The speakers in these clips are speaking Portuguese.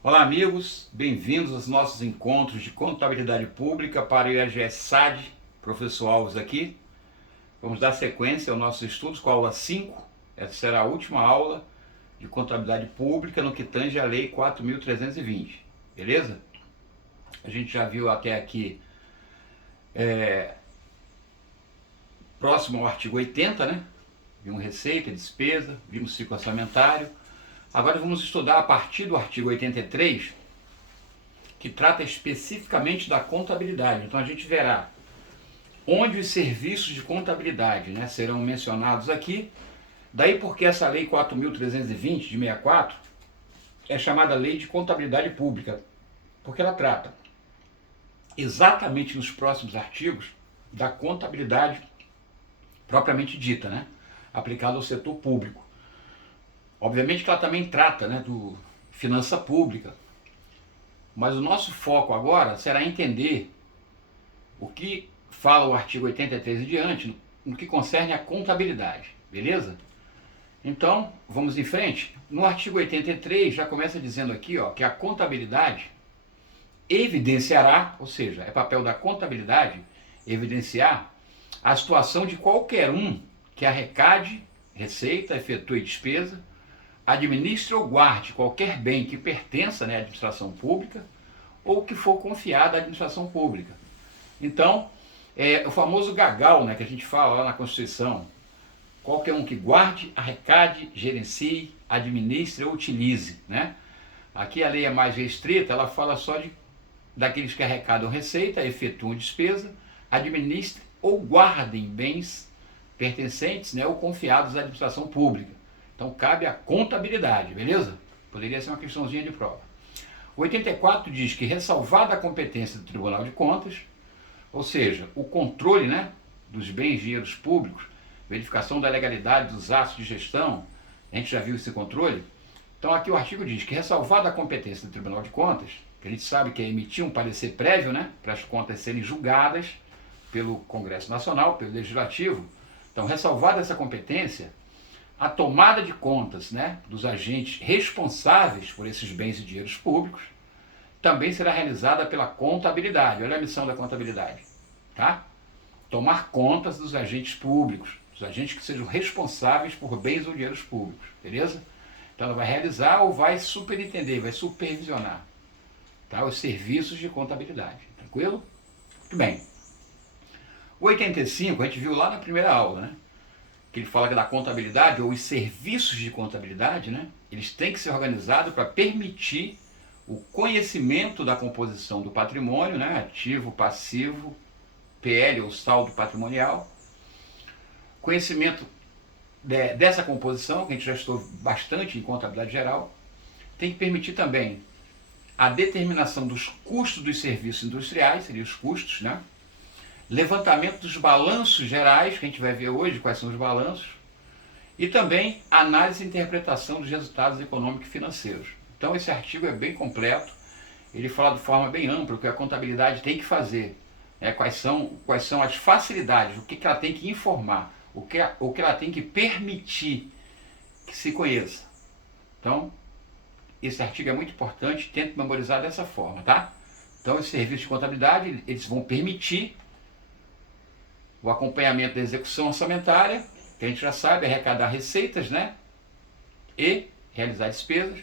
Olá amigos, bem-vindos aos nossos encontros de contabilidade pública para o IAGS-SAD, professor Alves aqui. Vamos dar sequência aos nossos estudos com a aula 5, essa será a última aula de contabilidade pública no que tange a lei 4.320, beleza? A gente já viu até aqui, próximo ao artigo 80, né? Vimos receita, despesa, vimos ciclo orçamentário. Agora vamos estudar a partir do artigo 83, que trata especificamente da contabilidade. Então a gente verá onde os serviços de contabilidade, né, serão mencionados aqui. Daí porque essa lei 4.320 de 64 é chamada Lei de Contabilidade Pública, porque ela trata exatamente nos próximos artigos da contabilidade propriamente dita, né, aplicada ao setor público. Obviamente que ela também trata, né, do finança pública, mas o nosso foco agora será entender o que fala o artigo 83 e diante no que concerne a contabilidade, beleza? Então, vamos em frente. No artigo 83 já começa dizendo aqui, ó, que a contabilidade evidenciará, ou seja, é papel da contabilidade evidenciar a situação de qualquer um que arrecade receita, efetue despesa, administre ou guarde qualquer bem que pertença, né, à administração pública ou que for confiado à administração pública. Então, é o famoso gagal, né, que a gente fala lá na Constituição. Qualquer um que guarde, arrecade, gerencie, administre ou utilize, né? Aqui a lei é mais restrita, ela fala só daqueles que arrecadam receita, efetuam despesa, administrem ou guardem bens pertencentes, né, ou confiados à administração pública. Então cabe a contabilidade, beleza? Poderia ser uma questãozinha de prova. O 84 diz que, ressalvada a competência do Tribunal de Contas, ou seja, o controle, né, dos bens e dinheiros públicos, verificação da legalidade dos atos de gestão, a gente já viu esse controle. Então aqui o artigo diz que, ressalvada a competência do Tribunal de Contas, que a gente sabe que é emitir um parecer prévio, né, para as contas serem julgadas pelo Congresso Nacional, pelo Legislativo. Então, ressalvada essa competência, a tomada de contas, né, dos agentes responsáveis por esses bens e dinheiros públicos também será realizada pela contabilidade. Olha a missão da contabilidade, tá? Tomar contas dos agentes públicos, dos agentes que sejam responsáveis por bens ou dinheiros públicos, beleza? Então ela vai realizar ou vai superintender, vai supervisionar, tá, os serviços de contabilidade, tranquilo? Muito bem. O 85 a gente viu lá na primeira aula, né? Que ele fala que da contabilidade, ou os serviços de contabilidade, né, eles têm que ser organizados para permitir o conhecimento da composição do patrimônio, né, ativo, passivo, PL ou saldo patrimonial, conhecimento dessa composição, que a gente já estudou bastante em contabilidade geral, tem que permitir também a determinação dos custos dos serviços industriais, seriam os custos, né, levantamento dos balanços gerais, que a gente vai ver hoje quais são os balanços, e também análise e interpretação dos resultados econômicos e financeiros. Então esse artigo é bem completo, ele fala de forma bem ampla o que a contabilidade tem que fazer, quais são as facilidades, o que ela tem que informar, o que ela tem que permitir que se conheça. Então, esse artigo é muito importante, tente memorizar dessa forma, tá? Então, os serviços de contabilidade, eles vão permitir o acompanhamento da execução orçamentária, que a gente já sabe, arrecadar receitas, né, e realizar despesas.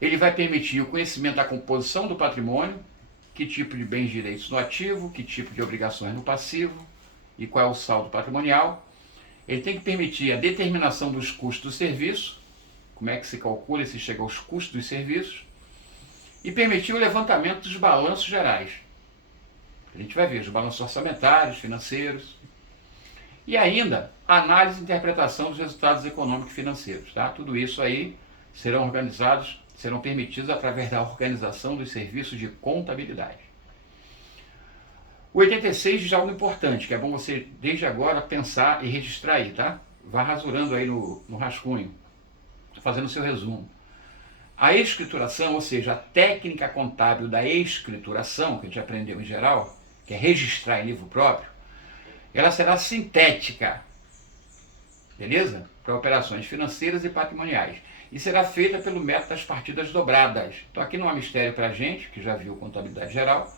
Ele vai permitir o conhecimento da composição do patrimônio, que tipo de bens e direitos no ativo, que tipo de obrigações no passivo e qual é o saldo patrimonial. Ele tem que permitir a determinação dos custos do serviço, como é que se calcula e se chega aos custos dos serviços, e permitir o levantamento dos balanços gerais. A gente vai ver os balanços orçamentários, financeiros, e ainda análise e interpretação dos resultados econômicos e financeiros, tá? Tudo isso aí serão permitidos através da organização dos serviços de contabilidade. O 86 diz algo importante, que é bom você, desde agora, pensar e registrar aí, tá? Vá rasurando aí no rascunho, fazendo o seu resumo. A escrituração, ou seja, a técnica contábil da escrituração, que a gente aprendeu em geral, que é registrar em livro próprio, ela será sintética, beleza? Para operações financeiras e patrimoniais. e será feita pelo método das partidas dobradas. Então aqui não há mistério para a gente, que já viu contabilidade geral,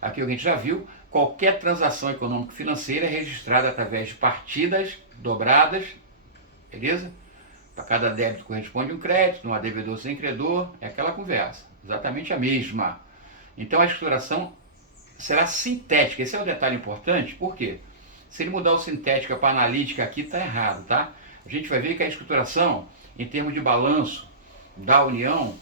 aqui a gente já viu, qualquer transação econômico-financeira é registrada através de partidas dobradas, beleza? Para cada débito corresponde um crédito, não há devedor sem credor, é aquela conversa, exatamente a mesma. Então a escrituração será sintética, esse é um detalhe importante, por quê? Se ele mudar o sintética para analítica aqui, está errado, tá? A gente vai ver que a escrituração, em termos de balanço da União,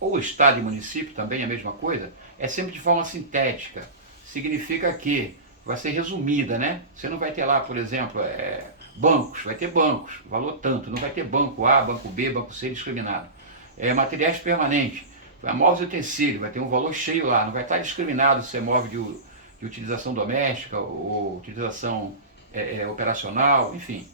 ou Estado e município, também é a mesma coisa, é sempre de forma sintética. Significa que vai ser resumida, né? Você não vai ter lá, por exemplo, bancos, vai ter bancos, valor tanto, não vai ter banco A, banco B, banco C discriminado. Materiais permanentes, móveis e utensílios, vai ter um valor cheio lá, não vai estar discriminado se é móvel de utilização doméstica ou utilização operacional, enfim.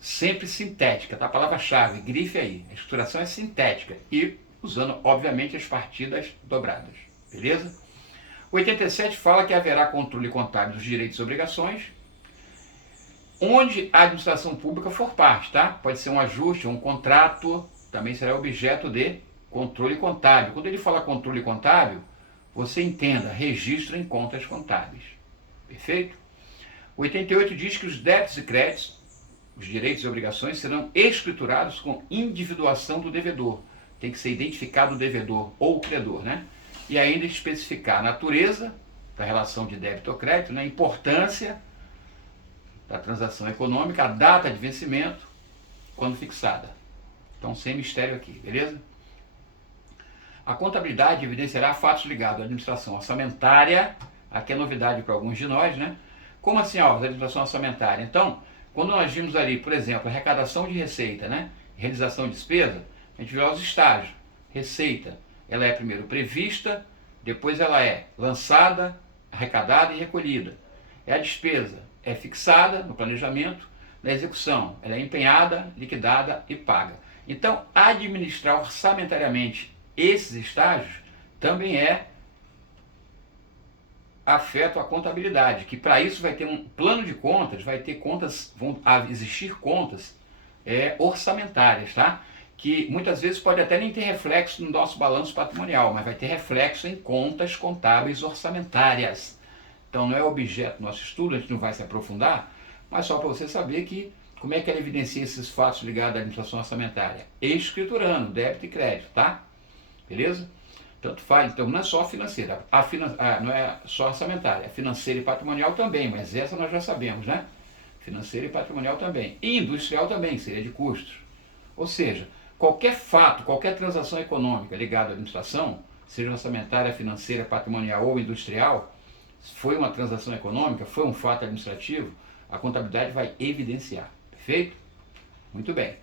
Sempre sintética, tá? A palavra-chave, grife aí, a escrituração é sintética e usando, obviamente, as partidas dobradas, beleza? O 87 fala que haverá controle contábil dos direitos e obrigações, onde a administração pública for parte, tá? Pode ser um ajuste, um contrato, também será objeto de controle contábil. Quando ele fala controle contábil, você entenda, registro em contas contábeis, perfeito? O 88 diz que os débitos e créditos, os direitos e obrigações serão escriturados com individuação do devedor. Tem que ser identificado o devedor ou o credor, né? E ainda especificar a natureza da relação de débito ou crédito, né? A importância da transação econômica, a data de vencimento, quando fixada. Então, sem mistério aqui, beleza? A contabilidade evidenciará fatos ligados à administração orçamentária, aqui é novidade para alguns de nós, né? Como assim, ó, a administração orçamentária? Então, quando nós vimos ali, por exemplo, arrecadação de receita, né? Realização de despesa, a gente vê lá os estágios. Receita, ela é primeiro prevista, depois ela é lançada, arrecadada e recolhida. A despesa é fixada no planejamento, na execução, ela é empenhada, liquidada e paga. Então, administrar orçamentariamente esses estágios também afeta a contabilidade, que para isso vai ter um plano de contas, vai ter contas, vão existir contas orçamentárias, tá? Que muitas vezes pode até nem ter reflexo no nosso balanço patrimonial, mas vai ter reflexo em contas contábeis orçamentárias. Então não é objeto do nosso estudo, a gente não vai se aprofundar, mas só para você saber que como é que ela evidencia esses fatos ligados à administração orçamentária? Escriturando, débito e crédito, tá? Beleza? Tanto faz, então não é só financeira, não é só orçamentária, é financeira e patrimonial também, mas essa nós já sabemos, né? Financeira e patrimonial também. E industrial também, seria de custos. Ou seja, qualquer fato, qualquer transação econômica ligada à administração, seja orçamentária, financeira, patrimonial ou industrial, foi uma transação econômica, foi um fato administrativo, a contabilidade vai evidenciar. Perfeito? Muito bem.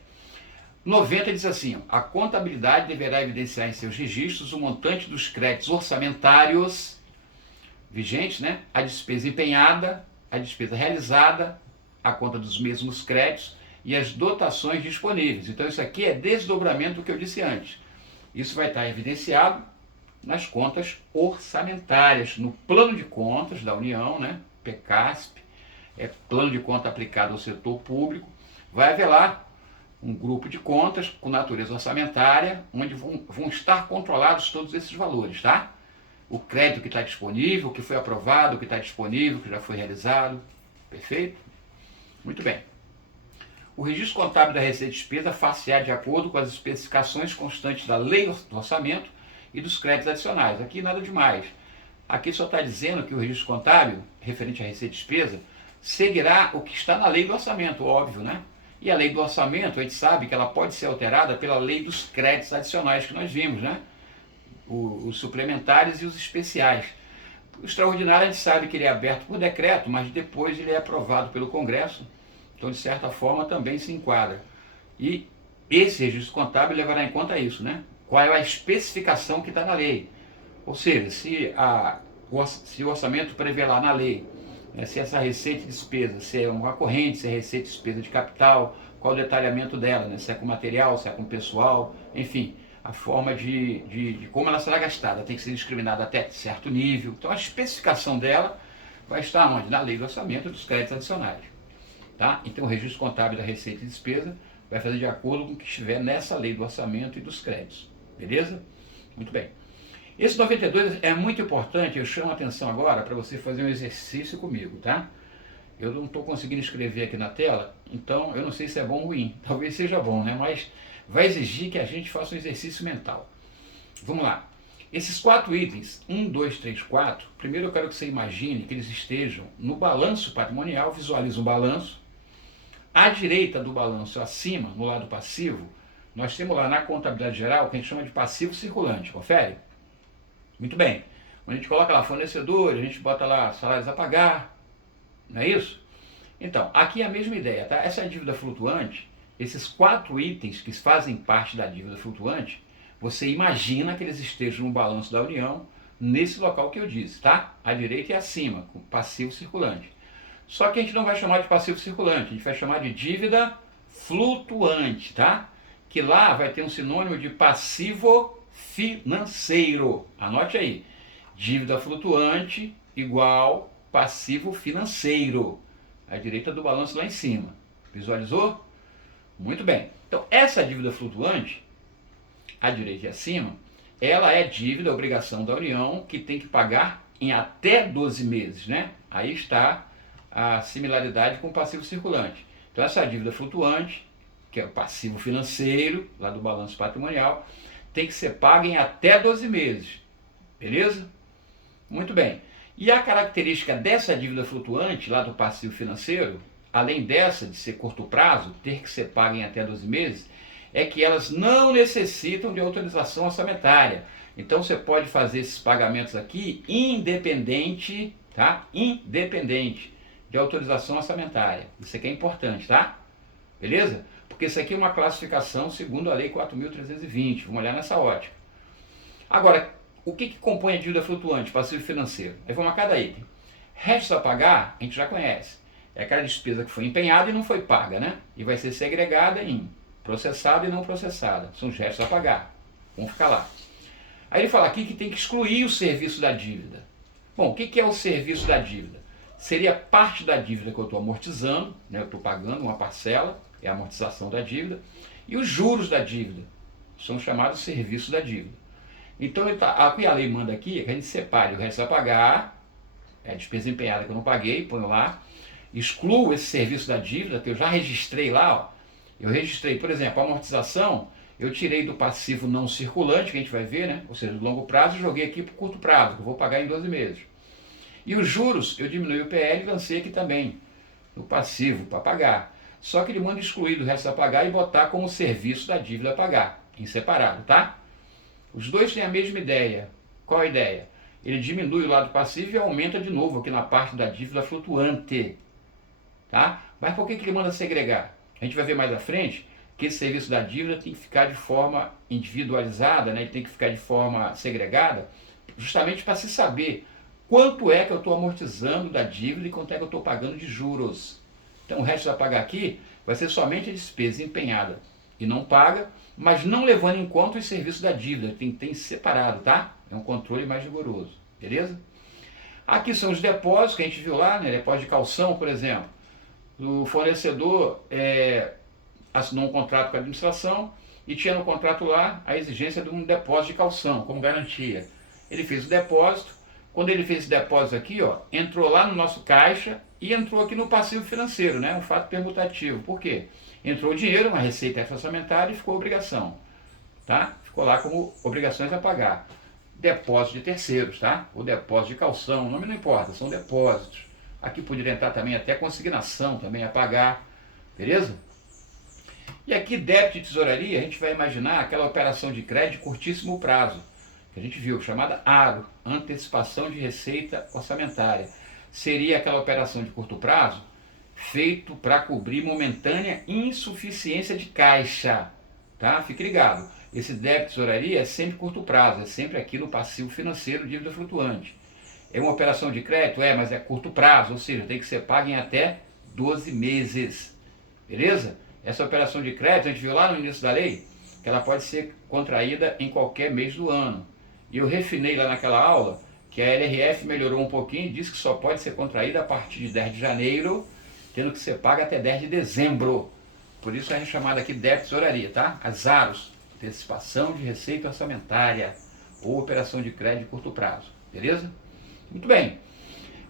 90 diz assim, a contabilidade deverá evidenciar em seus registros o montante dos créditos orçamentários vigentes, né? A despesa empenhada, a despesa realizada, a conta dos mesmos créditos e as dotações disponíveis. Então isso aqui é desdobramento do que eu disse antes. Isso vai estar evidenciado nas contas orçamentárias, no plano de contas da União, né? PECASP, plano de conta aplicado ao setor público. Vai haver lá um grupo de contas com natureza orçamentária, onde vão estar controlados todos esses valores, tá? O crédito que está disponível, o que foi aprovado, o que está disponível, o que já foi realizado. Perfeito? Muito bem. O registro contábil da receita e despesa far-se-á de acordo com as especificações constantes da lei do orçamento e dos créditos adicionais. Aqui nada demais. Aqui só está dizendo que o registro contábil, referente à receita e despesa, seguirá o que está na lei do orçamento, óbvio, né? E a lei do orçamento, a gente sabe que ela pode ser alterada pela lei dos créditos adicionais que nós vimos, né? Os suplementares e os especiais. O extraordinário a gente sabe que ele é aberto por decreto, mas depois ele é aprovado pelo Congresso, então de certa forma também se enquadra. E esse registro contábil levará em conta isso, né? Qual é a especificação que está na lei. Ou seja, se o orçamento prevê lá na lei, se essa receita e despesa, se é uma corrente, se é receita e despesa de capital, qual o detalhamento dela, né? Se é com material, se é com pessoal, enfim, a forma de como ela será gastada, tem que ser discriminada até certo nível. Então a especificação dela vai estar onde? Na lei do orçamento e dos créditos adicionais. Tá? Então o registro contábil da receita e despesa vai fazer de acordo com o que estiver nessa lei do orçamento e dos créditos. Beleza? Muito bem. Esse 92 é muito importante, eu chamo a atenção agora para você fazer um exercício comigo, tá? Eu não estou conseguindo escrever aqui na tela, então eu não sei se é bom ou ruim. Talvez seja bom, né? Mas vai exigir que a gente faça um exercício mental. Vamos lá. Esses 4 itens, 1, 2, 3, 4, primeiro eu quero que você imagine que eles estejam no balanço patrimonial, visualize um balanço. À direita do balanço, acima, no lado passivo, nós temos lá na contabilidade geral o que a gente chama de passivo circulante. Confere? Muito bem. Quando a gente coloca lá fornecedor, a gente bota lá salários a pagar, não é isso? Então, aqui é a mesma ideia, tá? Essa dívida flutuante, esses 4 itens que fazem parte da dívida flutuante, você imagina que eles estejam no balanço da União, nesse local que eu disse, tá? À direita e acima, com passivo circulante. Só que a gente não vai chamar de passivo circulante, a gente vai chamar de dívida flutuante, tá? Que lá vai ter um sinônimo de passivo financeiro. Anote aí, dívida flutuante igual passivo financeiro. À direita do balanço lá em cima. Visualizou? Muito bem. Então, essa dívida flutuante, à direita e acima, ela é dívida, obrigação da União, que tem que pagar em até 12 meses, né? Aí está a similaridade com o passivo circulante. Então, essa dívida flutuante, que é o passivo financeiro, lá do balanço patrimonial, tem que ser paga em até 12 meses. Beleza? Muito bem. E a característica dessa dívida flutuante, lá do passivo financeiro, além dessa de ser curto prazo, ter que ser paga em até 12 meses, é que elas não necessitam de autorização orçamentária. Então você pode fazer esses pagamentos aqui independente, tá? Independente de autorização orçamentária. Isso aqui é importante, tá? Beleza? Porque isso aqui é uma classificação segundo a Lei 4.320. Vamos olhar nessa ótica. Agora, o que compõe a dívida flutuante, passivo financeiro? Aí vamos a cada item. Restos a pagar, a gente já conhece. É aquela despesa que foi empenhada e não foi paga, né? E vai ser segregada em processada e não processada. São os restos a pagar. Vamos ficar lá. Aí ele fala aqui que tem que excluir o serviço da dívida. Bom, o que é o serviço da dívida? Seria parte da dívida que eu estou amortizando, né? Eu estou pagando uma parcela, é a amortização da dívida, e os juros da dívida, são chamados serviço da dívida. Então, aqui a lei manda aqui que a gente separe o resto a pagar, é a despesa empenhada que eu não paguei, ponho lá, excluo esse serviço da dívida, que eu já registrei lá, ó. Eu registrei, por exemplo, a amortização, eu tirei do passivo não circulante, que a gente vai ver, né? Ou seja, do longo prazo, e joguei aqui para o curto prazo, que eu vou pagar em 12 meses. E os juros, eu diminui o PL e lancei aqui também, no passivo, para pagar. Só que ele manda excluir do resto a pagar e botar como serviço da dívida a pagar, em separado, tá? Os dois têm a mesma ideia. Qual a ideia? Ele diminui o lado passivo e aumenta de novo aqui na parte da dívida flutuante, tá? Mas por que ele manda segregar? A gente vai ver mais à frente que esse serviço da dívida tem que ficar de forma individualizada, né? Ele tem que ficar de forma segregada, justamente para se saber quanto é que eu estou amortizando da dívida e quanto é que eu estou pagando de juros. Então o resto a pagar aqui vai ser somente a despesa empenhada e não paga, mas não levando em conta os serviços da dívida, tem separado, tá? É um controle mais rigoroso, beleza? Aqui são os depósitos que a gente viu lá, né? Depósito de calção, por exemplo. O fornecedor assinou um contrato com a administração e tinha no contrato lá a exigência de um depósito de calção, como garantia. Ele fez o depósito, quando ele fez esse depósito aqui, ó, entrou lá no nosso caixa e entrou aqui no passivo financeiro, né? Um fato permutativo. Por quê? Entrou o dinheiro, uma receita extra-orçamentária e ficou obrigação, tá? Ficou lá como obrigações a pagar. Depósito de terceiros, tá? O depósito de calção, o nome não importa, são depósitos. Aqui poderia entrar também até consignação também a pagar, beleza? E aqui débito e tesouraria, a gente vai imaginar aquela operação de crédito de curtíssimo prazo, que a gente viu, chamada ARO, antecipação de receita orçamentária. Seria aquela operação de curto prazo feito para cobrir momentânea insuficiência de caixa, tá? Fique ligado, esse débito e tesouraria é sempre curto prazo, é sempre aqui no passivo financeiro, dívida flutuante. É uma operação de crédito? É, mas é curto prazo, ou seja, tem que ser pago em até 12 meses, beleza? Essa operação de crédito, a gente viu lá no início da lei, que ela pode ser contraída em qualquer mês do ano. E eu refinei lá naquela aula que a LRF melhorou um pouquinho e disse que só pode ser contraída a partir de 10 de janeiro, tendo que ser paga até 10 de dezembro. Por isso é chamada aqui débito e tesouraria, tá? As AROs, antecipação de receita orçamentária ou operação de crédito de curto prazo, beleza? Muito bem.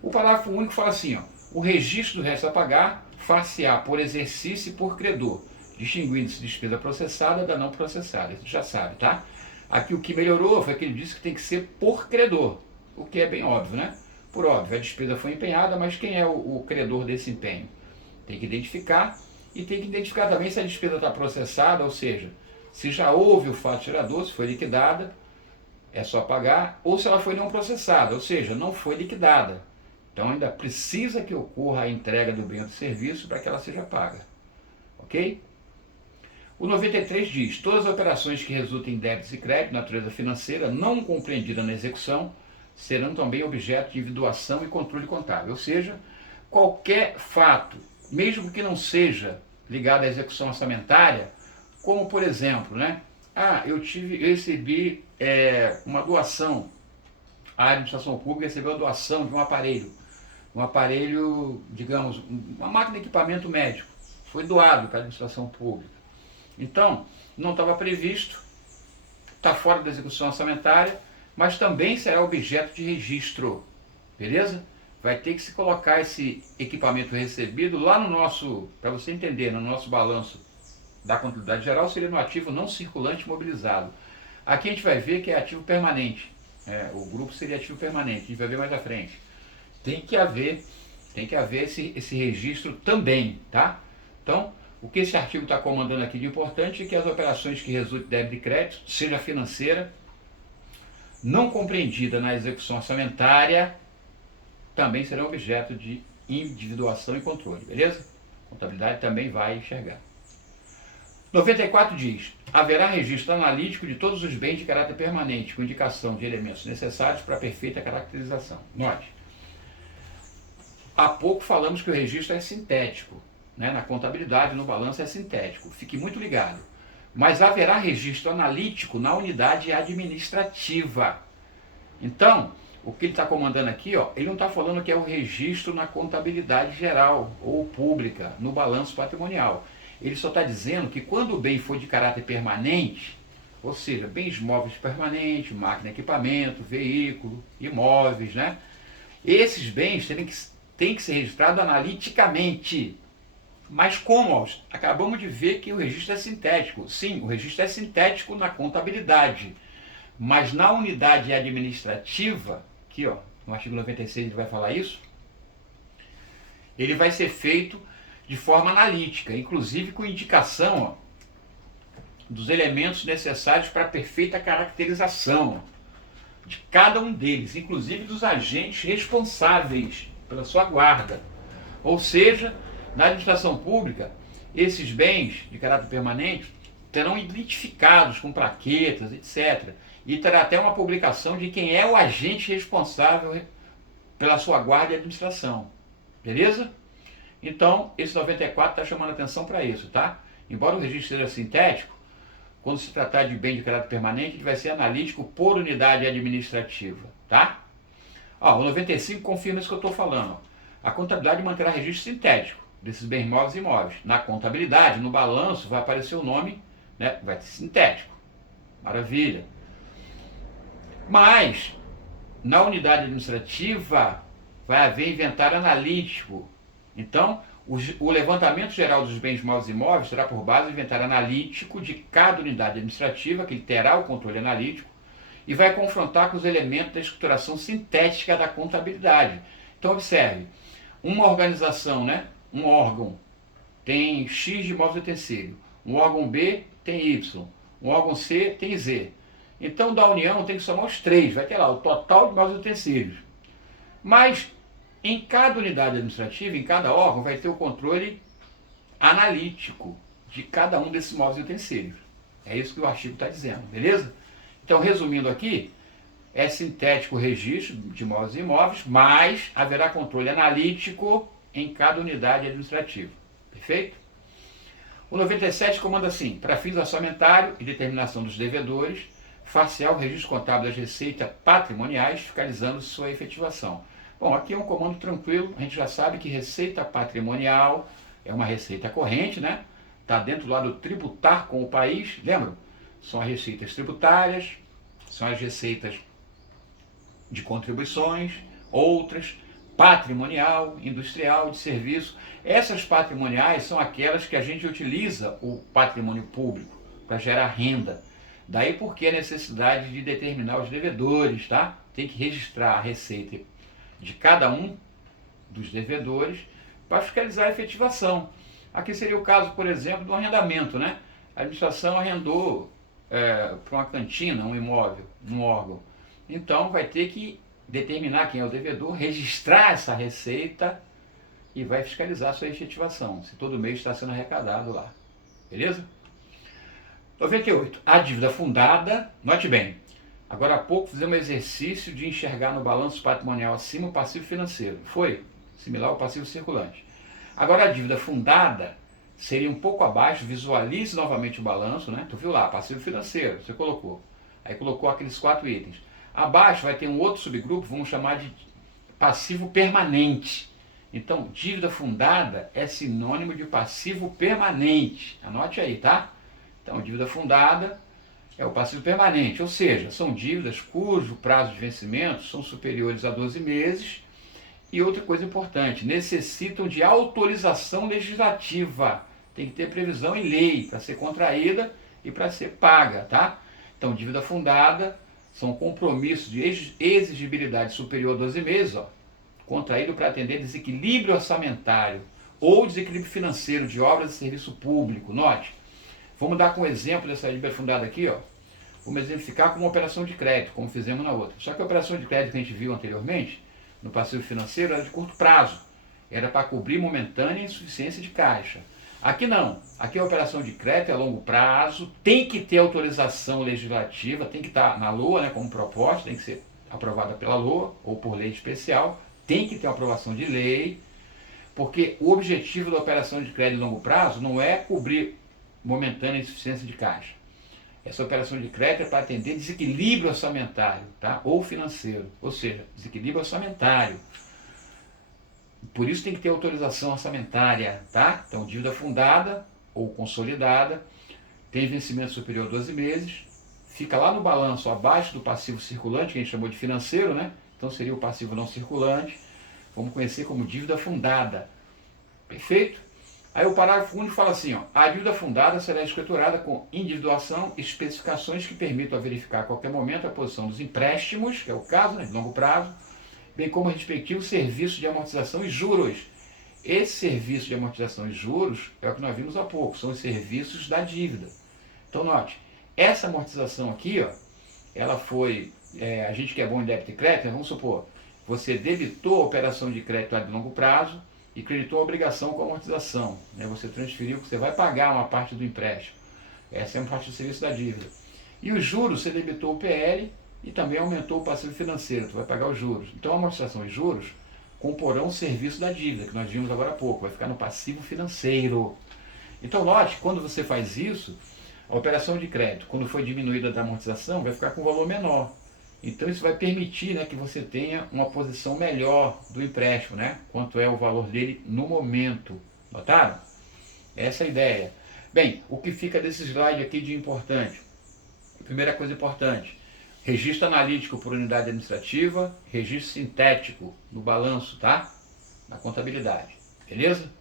O parágrafo único fala assim, ó, o registro do resto a pagar far-se-á por exercício e por credor, distinguindo-se despesa processada da não processada. Isso já sabe, tá? Aqui o que melhorou foi que ele disse que tem que ser por credor, o que é bem óbvio, né? Por óbvio, a despesa foi empenhada, mas quem é o credor desse empenho? Tem que identificar, e tem que identificar também se a despesa está processada, ou seja, se já houve o fato gerador, se foi liquidada, é só pagar, ou se ela foi não processada, ou seja, não foi liquidada. Então ainda precisa que ocorra a entrega do bem ou do serviço para que ela seja paga. Ok? O 93 diz, todas as operações que resultem em débitos e créditos, natureza financeira, não compreendida na execução, serão também objeto de individuação e controle contábil. Ou seja, qualquer fato, mesmo que não seja ligado à execução orçamentária, como por exemplo, né? Eu recebi uma doação, a administração pública recebeu a doação de um aparelho, digamos, uma máquina de equipamento médico, foi doado para a administração pública. Então, não estava previsto, está fora da execução orçamentária, mas também será objeto de registro, beleza? Vai ter que se colocar esse equipamento recebido lá no nosso, para você entender, no nosso balanço da contabilidade geral, seria no ativo não circulante mobilizado. Aqui a gente vai ver que é ativo permanente, o grupo seria ativo permanente, a gente vai ver mais à frente. Tem que haver esse registro também, tá? Então, o que esse artigo está comandando aqui de importante é que as operações que resultem de débito e crédito, seja financeira, não compreendida na execução orçamentária, também serão objeto de individuação e controle, beleza? A contabilidade também vai enxergar. 94 diz, haverá registro analítico de todos os bens de caráter permanente, com indicação de elementos necessários para a perfeita caracterização. Note, há pouco falamos que o registro é sintético, né? Na contabilidade, no balanço é sintético, fique muito ligado. Mas haverá registro analítico na unidade administrativa. Então, o que ele está comandando aqui, ó, ele não está falando que é o registro na contabilidade geral ou pública, no balanço patrimonial. Ele só está dizendo que quando o bem for de caráter permanente, ou seja, bens móveis permanentes, máquina, equipamento, veículo, imóveis, né? Esses bens têm que ser registrados analiticamente. Mas como acabamos de ver que o registro é sintético. Sim, o registro é sintético na contabilidade. Mas na unidade administrativa, aqui ó, no artigo 96 ele vai falar isso, ele vai ser feito de forma analítica, inclusive com indicação ó, dos elementos necessários para a perfeita caracterização ó, de cada um deles, inclusive dos agentes responsáveis pela sua guarda. Ou seja, na administração pública, esses bens de caráter permanente serão identificados com plaquetas, etc. E terá até uma publicação de quem é o agente responsável pela sua guarda e administração. Beleza? Então, esse 94 está chamando atenção para isso, tá? Embora o registro seja sintético, quando se tratar de bem de caráter permanente, ele vai ser analítico por unidade administrativa, tá? Ó, o 95 confirma isso que eu estou falando. A contabilidade manterá registro sintético desses bens móveis e imóveis. Na contabilidade, no balanço, vai aparecer o nome, né? Vai ser sintético. Maravilha. Mas, na unidade administrativa, vai haver inventário analítico. Então, o levantamento geral dos bens móveis e imóveis terá por base o inventário analítico de cada unidade administrativa, que terá o controle analítico, e vai confrontar com os elementos da escrituração sintética da contabilidade. Então, observe, uma organização, né, um órgão, tem X de imóveis e utensílio, um órgão B tem Y, um órgão C tem Z. Então, da união tem que somar os três, vai ter lá o total de imóveis e utensílios. Mas, em cada unidade administrativa, em cada órgão, vai ter o controle analítico de cada um desses imóveis e utensílios. É isso que o artigo está dizendo, beleza? Então, resumindo aqui, é sintético o registro de imóveis e imóveis, mas haverá controle analítico em cada unidade administrativa. Perfeito? O 97 comanda assim, para fins orçamentários e determinação dos devedores, far-se-á o registro contábil das receitas patrimoniais, fiscalizando sua efetivação. Bom, aqui é um comando tranquilo, a gente já sabe que receita patrimonial é uma receita corrente, né? está dentro lá do tributar com o país, lembra? São as receitas tributárias, são as receitas de contribuições, outras, patrimonial, industrial, de serviço. Essas patrimoniais são aquelas que a gente utiliza o patrimônio público para gerar renda. Daí porque a necessidade de determinar os devedores, tá? Tem que registrar a receita de cada um dos devedores para fiscalizar a efetivação. Aqui seria o caso, por exemplo, do arrendamento, né? A administração arrendou para uma cantina, um imóvel, um órgão. Então vai ter que determinar quem é o devedor, registrar essa receita e vai fiscalizar a sua efetivação, se todo mês está sendo arrecadado lá. Beleza? 98. A dívida fundada, note bem, agora há pouco fizemos um exercício de enxergar no balanço patrimonial acima o passivo financeiro. Foi? Similar ao passivo circulante. Agora a dívida fundada seria um pouco abaixo, visualize novamente o balanço, né? Tu viu lá, passivo financeiro, você colocou. Aí colocou aqueles 4 itens. Abaixo vai ter um outro subgrupo, vamos chamar de passivo permanente. Então, dívida fundada é sinônimo de passivo permanente. Anote aí, tá? Então, dívida fundada é o passivo permanente, ou seja, são dívidas cujo prazo de vencimento são superiores a 12 meses. E outra coisa importante, necessitam de autorização legislativa. Tem que ter previsão em lei para ser contraída e para ser paga, tá? Então, dívida fundada são compromissos de exigibilidade superior a 12 meses, ó, contraído para atender desequilíbrio orçamentário ou desequilíbrio financeiro de obras e serviço público. Note, vamos dar como exemplo dessa dívida fundada aqui, ó. Vamos exemplificar com uma operação de crédito, como fizemos na outra. Só que a operação de crédito que a gente viu anteriormente, no passivo financeiro, era de curto prazo. Era para cobrir momentânea insuficiência de caixa. Aqui não. Aqui a operação de crédito é a longo prazo, tem que ter autorização legislativa, tem que estar na LOA, né, como proposta, tem que ser aprovada pela LOA ou por lei especial, tem que ter uma aprovação de lei, porque o objetivo da operação de crédito de longo prazo não é cobrir momentânea insuficiência de caixa. Essa operação de crédito é para atender desequilíbrio orçamentário, tá? Ou financeiro, ou seja, desequilíbrio orçamentário. Por isso tem que ter autorização orçamentária, tá? Então, dívida fundada ou consolidada, tem vencimento superior a 12 meses, fica lá no balanço abaixo do passivo circulante, que a gente chamou de financeiro, né? Então seria o passivo não circulante, vamos conhecer como dívida fundada. Perfeito? Aí o parágrafo único fala assim, ó, a dívida fundada será escriturada com individuação e especificações que permitam verificar a qualquer momento a posição dos empréstimos, que é o caso, né, de longo prazo, bem como o respectivo serviço de amortização e juros. Esse serviço de amortização e juros é o que nós vimos há pouco, são os serviços da dívida. Então note, essa amortização aqui, ó, ela foi, a gente que é bom em débito e crédito, vamos supor, você debitou a operação de crédito de longo prazo e creditou a obrigação com a amortização, né? Você transferiu que você vai pagar uma parte do empréstimo. Essa é uma parte do serviço da dívida. E os juros, você debitou o PL e também aumentou o passivo financeiro, você vai pagar os juros. Então a amortização e juros comporão o serviço da dívida, que nós vimos agora há pouco, vai ficar no passivo financeiro. Então note, quando você faz isso, a operação de crédito, quando foi diminuída da amortização, vai ficar com um valor menor. Então isso vai permitir, né, que você tenha uma posição melhor do empréstimo, né? Quanto é o valor dele no momento. Notaram? Essa é a ideia. Bem, o que fica desse slide aqui de importante? Primeira coisa importante, registro analítico por unidade administrativa, registro sintético no balanço, tá? Na contabilidade. Beleza?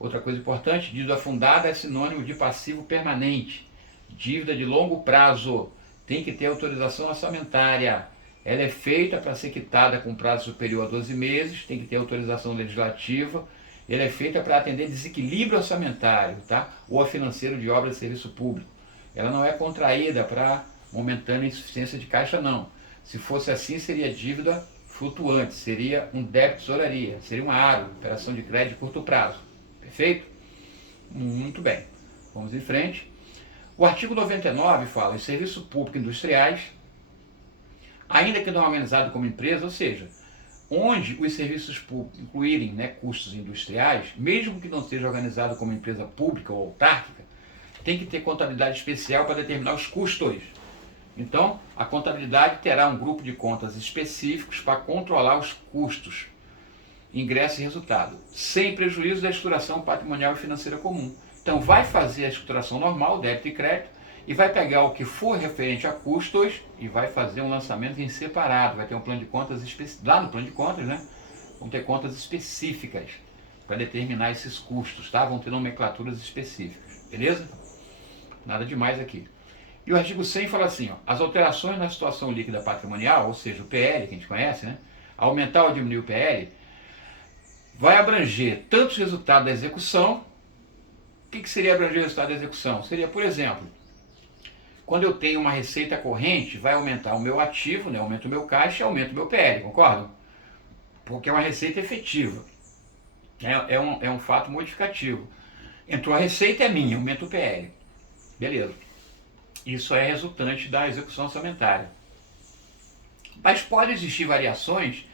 Outra coisa importante, dívida fundada é sinônimo de passivo permanente. Dívida de longo prazo. Tem que ter autorização orçamentária. Ela é feita para ser quitada com prazo superior a 12 meses, tem que ter autorização legislativa. Ela é feita para atender desequilíbrio orçamentário, tá? Ou a financeiro de obra de serviço público. Ela não é contraída para momentânea insuficiência de caixa, não. Se fosse assim, seria dívida flutuante, seria um débito tesouraria, seria uma ARO, operação de crédito de curto prazo. Perfeito? Muito bem. Vamos em frente. O artigo 99 fala em serviços públicos industriais, ainda que não organizado como empresa, ou seja, onde os serviços públicos incluírem, né, custos industriais, mesmo que não seja organizado como empresa pública ou autárquica, tem que ter contabilidade especial para determinar os custos. Então, a contabilidade terá um grupo de contas específicos para controlar os custos, ingresso e resultado, sem prejuízo da estruturação patrimonial e financeira comum. Então vai fazer a estruturação normal, débito e crédito, e vai pegar o que for referente a custos e vai fazer um lançamento em separado. Vai ter um plano de contas lá no plano de contas, né? Vão ter contas específicas para determinar esses custos, tá? Vão ter nomenclaturas específicas, beleza? Nada demais aqui. E o artigo 100 fala assim, ó, as alterações na situação líquida patrimonial, ou seja, o PL, que a gente conhece, né? Aumentar ou diminuir o PL, vai abranger tanto os resultados da execução. O que seria abranger o resultado da execução? Seria, por exemplo, quando eu tenho uma receita corrente, vai aumentar o meu ativo, né? Aumenta o meu caixa e aumenta o meu PL, concordam? Porque é uma receita efetiva. É um fato modificativo. Entrou a receita, é minha, aumenta o PL. Beleza. Isso é resultante da execução orçamentária. Mas pode existir variações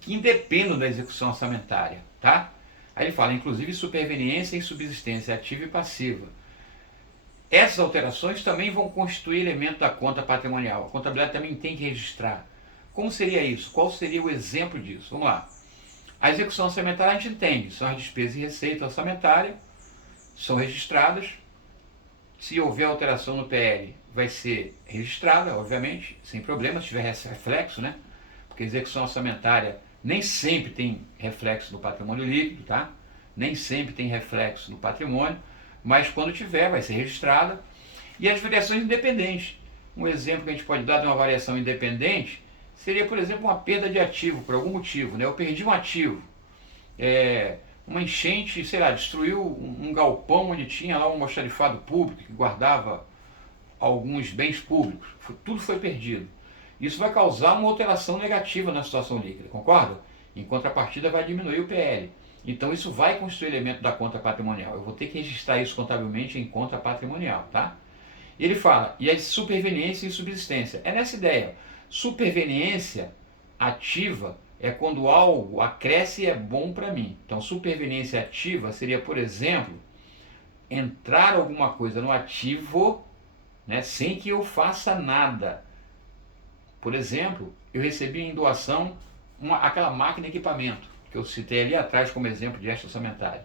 que independam da execução orçamentária, tá? Aí ele fala, inclusive, superveniência em subsistência ativa e passiva. Essas alterações também vão constituir elemento da conta patrimonial. A contabilidade também tem que registrar. Como seria isso? Qual seria o exemplo disso? Vamos lá. A execução orçamentária a gente entende, são as despesas e receita orçamentária, são registradas. Se houver alteração no PL, vai ser registrada, obviamente, sem problema, se tiver reflexo, né? Porque a execução orçamentária nem sempre tem reflexo no patrimônio líquido, tá? Nem sempre tem reflexo no patrimônio, mas quando tiver, vai ser registrada. E as variações independentes. Um exemplo que a gente pode dar de uma variação independente seria, por exemplo, uma perda de ativo, por algum motivo, né? Eu perdi um ativo, uma enchente, sei lá, destruiu um galpão onde tinha lá um almoxarifado público que guardava alguns bens públicos, tudo foi perdido. Isso vai causar uma alteração negativa na situação líquida, concorda? Em contrapartida vai diminuir o PL. Então isso vai constituir elemento da conta patrimonial. Eu vou ter que registrar isso contabilmente em conta patrimonial, tá? E ele fala, e a superveniência e subsistência. É nessa ideia. Superveniência ativa é quando algo acresce e é bom para mim. Então superveniência ativa seria, por exemplo, entrar alguma coisa no ativo, né, sem que eu faça nada. Por exemplo, eu recebi em doação aquela máquina de equipamento, que eu citei ali atrás como exemplo de gesto orçamentário.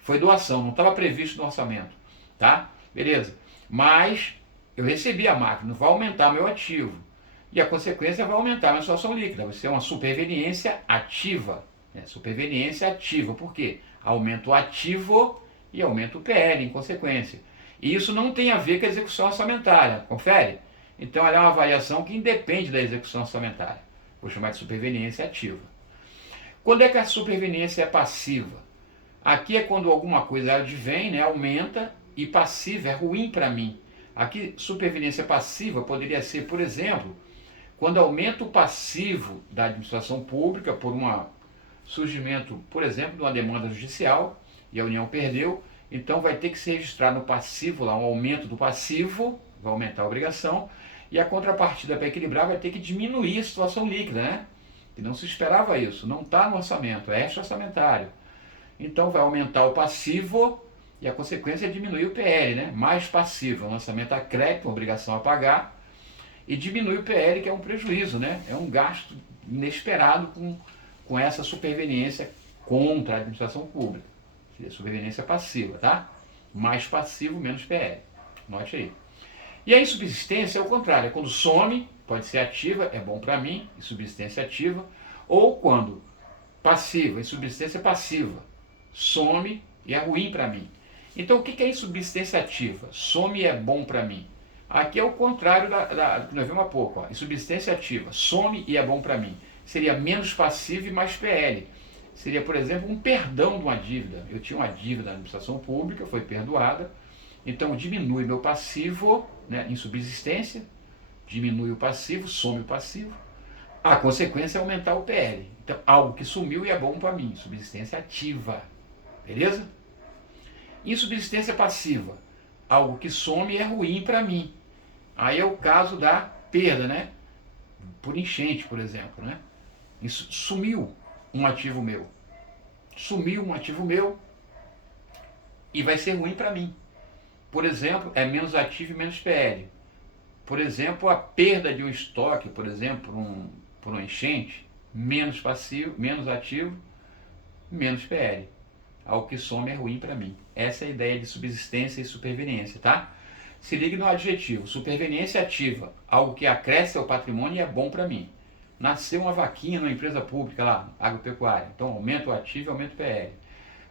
Foi doação, não estava previsto no orçamento, tá? Beleza. Mas eu recebi a máquina, vai aumentar meu ativo. E a consequência vai aumentar a minha situação líquida. Vai ser uma superveniência ativa. Né? Superveniência ativa. Por quê? Aumenta o ativo e aumenta o PL em consequência. E isso não tem a ver com a execução orçamentária. Confere? Então ela é uma variação que independe da execução orçamentária. Vou chamar de superveniência ativa. Quando é que a superveniência é passiva? Aqui é quando alguma coisa advém, né, aumenta, e passiva é ruim para mim. Aqui, superveniência passiva poderia ser, por exemplo, quando aumenta o passivo da administração pública por um surgimento, por exemplo, de uma demanda judicial, e a União perdeu, então vai ter que se registrar no passivo lá um aumento do passivo, vai aumentar a obrigação, e a contrapartida para equilibrar vai ter que diminuir a situação líquida, né? E não se esperava isso, não está no orçamento, é extra-orçamentário. Então vai aumentar o passivo e a consequência é diminuir o PL, né? Mais passivo, lançamento a crédito, uma obrigação a pagar, e diminui o PL, que é um prejuízo, né? É um gasto inesperado com essa superveniência contra a administração pública. Seria superveniência passiva, tá? Mais passivo, menos PL. Note aí. E a insubsistência é o contrário, é quando some, pode ser ativa, é bom para mim, insubsistência ativa, ou quando passiva, insubsistência passiva, some e é ruim para mim. Então o que é insubsistência ativa? Some e é bom para mim. Aqui é o contrário da que nós vimos há pouco. Ó. Insubsistência ativa, some e é bom para mim. Seria menos passivo e mais PL. Seria, por exemplo, um perdão de uma dívida. Eu tinha uma dívida na administração pública, foi perdoada, então diminui meu passivo, né, em subsistência, diminui o passivo, some o passivo. A consequência é aumentar o PL. Então, algo que sumiu e é bom para mim, subsistência ativa. Beleza? Insubsistência passiva, algo que some e é ruim para mim. Aí é o caso da perda, né? Por enchente, por exemplo, né? Isso, sumiu um ativo meu. Sumiu um ativo meu e vai ser ruim para mim. Por exemplo, é menos ativo e menos PL. Por exemplo, a perda de um estoque, por exemplo, por um enchente, menos passivo, menos ativo, menos PL. algo que some é ruim para mim. Essa é a ideia de subsistência e superveniência, tá? Se ligue no adjetivo. Superveniência ativa, algo que acresce ao patrimônio e é bom para mim. Nasceu uma vaquinha numa empresa pública lá, agropecuária, então aumenta o ativo e aumenta o PL.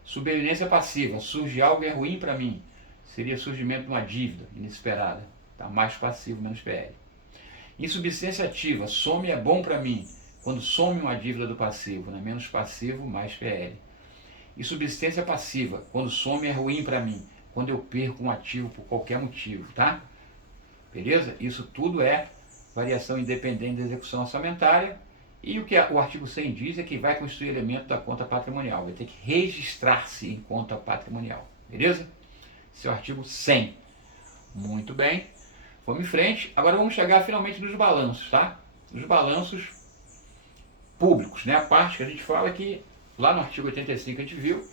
Superveniência passiva, surge algo e é ruim para mim. Seria surgimento de uma dívida inesperada, tá? Mais passivo, menos PL. Insubsistência ativa, some é bom para mim. Quando some uma dívida do passivo, né? Menos passivo, mais PL. Insubsistência passiva, quando some é ruim para mim. Quando eu perco um ativo por qualquer motivo, tá? Beleza? Isso tudo é variação independente da execução orçamentária. E o que o artigo 100 diz é que vai constituir elemento da conta patrimonial. Vai ter que registrar-se em conta patrimonial. Beleza? Esse é o artigo 100. Muito bem. Vamos em frente. Agora vamos chegar finalmente nos balanços, tá? Os balanços públicos, né? A parte que a gente fala que lá no artigo 85 a gente viu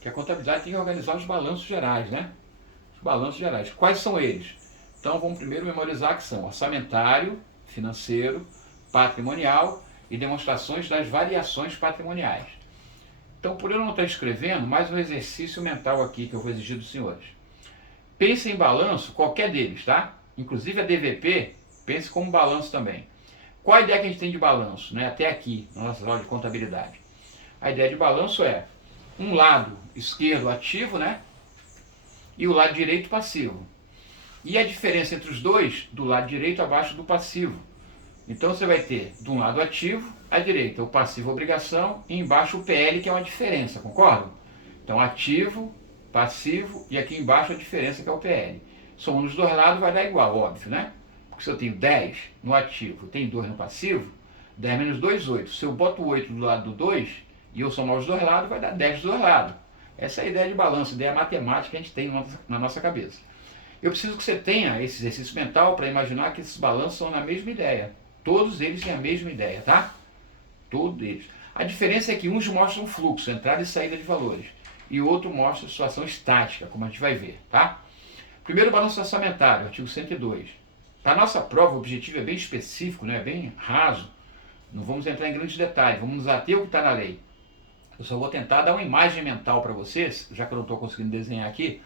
que a contabilidade tem que organizar os balanços gerais, né? Os balanços gerais. Quais são eles? Então vamos primeiro memorizar que são orçamentário, financeiro, patrimonial e demonstrações das variações patrimoniais. Então, por eu não estar escrevendo, mais um exercício mental aqui que eu vou exigir dos senhores. Pense em balanço, qualquer deles, tá? Inclusive a DVP, pense como balanço também. Qual a ideia que a gente tem de balanço, né? Até aqui, na nossa aula de contabilidade? A ideia de balanço é um lado esquerdo ativo, né? E o lado direito passivo. E a diferença entre os dois, do lado direito abaixo do passivo. Então você vai ter, de um lado ativo, à direita o passivo obrigação e embaixo o PL, que é uma diferença, concordam? Então ativo, passivo e aqui embaixo a diferença, que é o PL. Somando os dois lados vai dar igual, óbvio, né? Porque se eu tenho 10 no ativo, tenho 2 no passivo, 10 menos 2, 8. Se eu boto o 8 do lado do 2 e eu somar os dois lados, vai dar 10 dos dois lados. Essa é a ideia de balanço, a ideia matemática que a gente tem na nossa cabeça. Eu preciso que você tenha esse exercício mental para imaginar que esses balanços são na mesma ideia. Todos eles têm a mesma ideia, tá? Todos eles. A diferença é que uns mostram fluxo, entrada e saída de valores, e o outro mostra situação estática, como a gente vai ver, tá? Primeiro, balanço orçamentário, artigo 102. Para a nossa prova, o objetivo é bem específico, né? É bem raso. Não vamos entrar em grandes detalhes, vamos nos ater ao que está na lei. Eu só vou tentar dar uma imagem mental para vocês, já que eu não estou conseguindo desenhar aqui.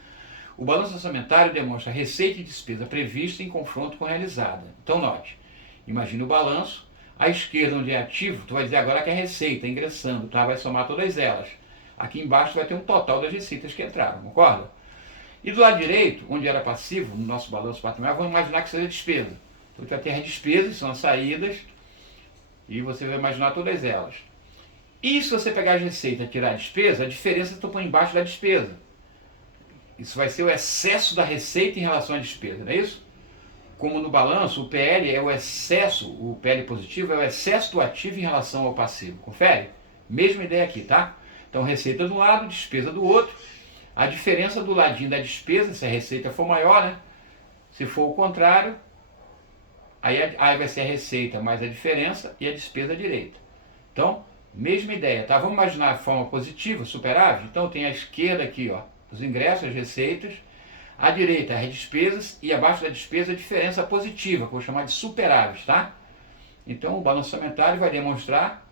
O balanço orçamentário demonstra receita e despesa prevista em confronto com a realizada. Então note, imagine o balanço, à esquerda onde é ativo, tu vai dizer agora que é receita, ingressando, tá? Vai somar todas elas. Aqui embaixo vai ter um total das receitas que entraram, concorda? E do lado direito, onde era passivo, no nosso balanço patrimonial, vamos imaginar que seja despesa. Então vai ter as despesas, são as saídas, e você vai imaginar todas elas. E se você pegar as receitas e tirar a despesa, a diferença tu põe embaixo da despesa. Isso vai ser o excesso da receita em relação à despesa, não é isso? Como no balanço, o PL é o excesso, o PL positivo é o excesso do ativo em relação ao passivo. Confere? Mesma ideia aqui, tá? Então, receita de um lado, despesa do outro. A diferença do ladinho da despesa, se a receita for maior, né? Se for o contrário, aí vai ser a receita mais a diferença e a despesa à direita. Então, mesma ideia, tá? Vamos imaginar a forma positiva, superávit. Então, tem a esquerda aqui, ó, os ingressos, as receitas. À direita, as despesas. E abaixo da despesa, a diferença positiva, que eu vou chamar de superávit, tá? Então, o balanço orçamentário vai demonstrar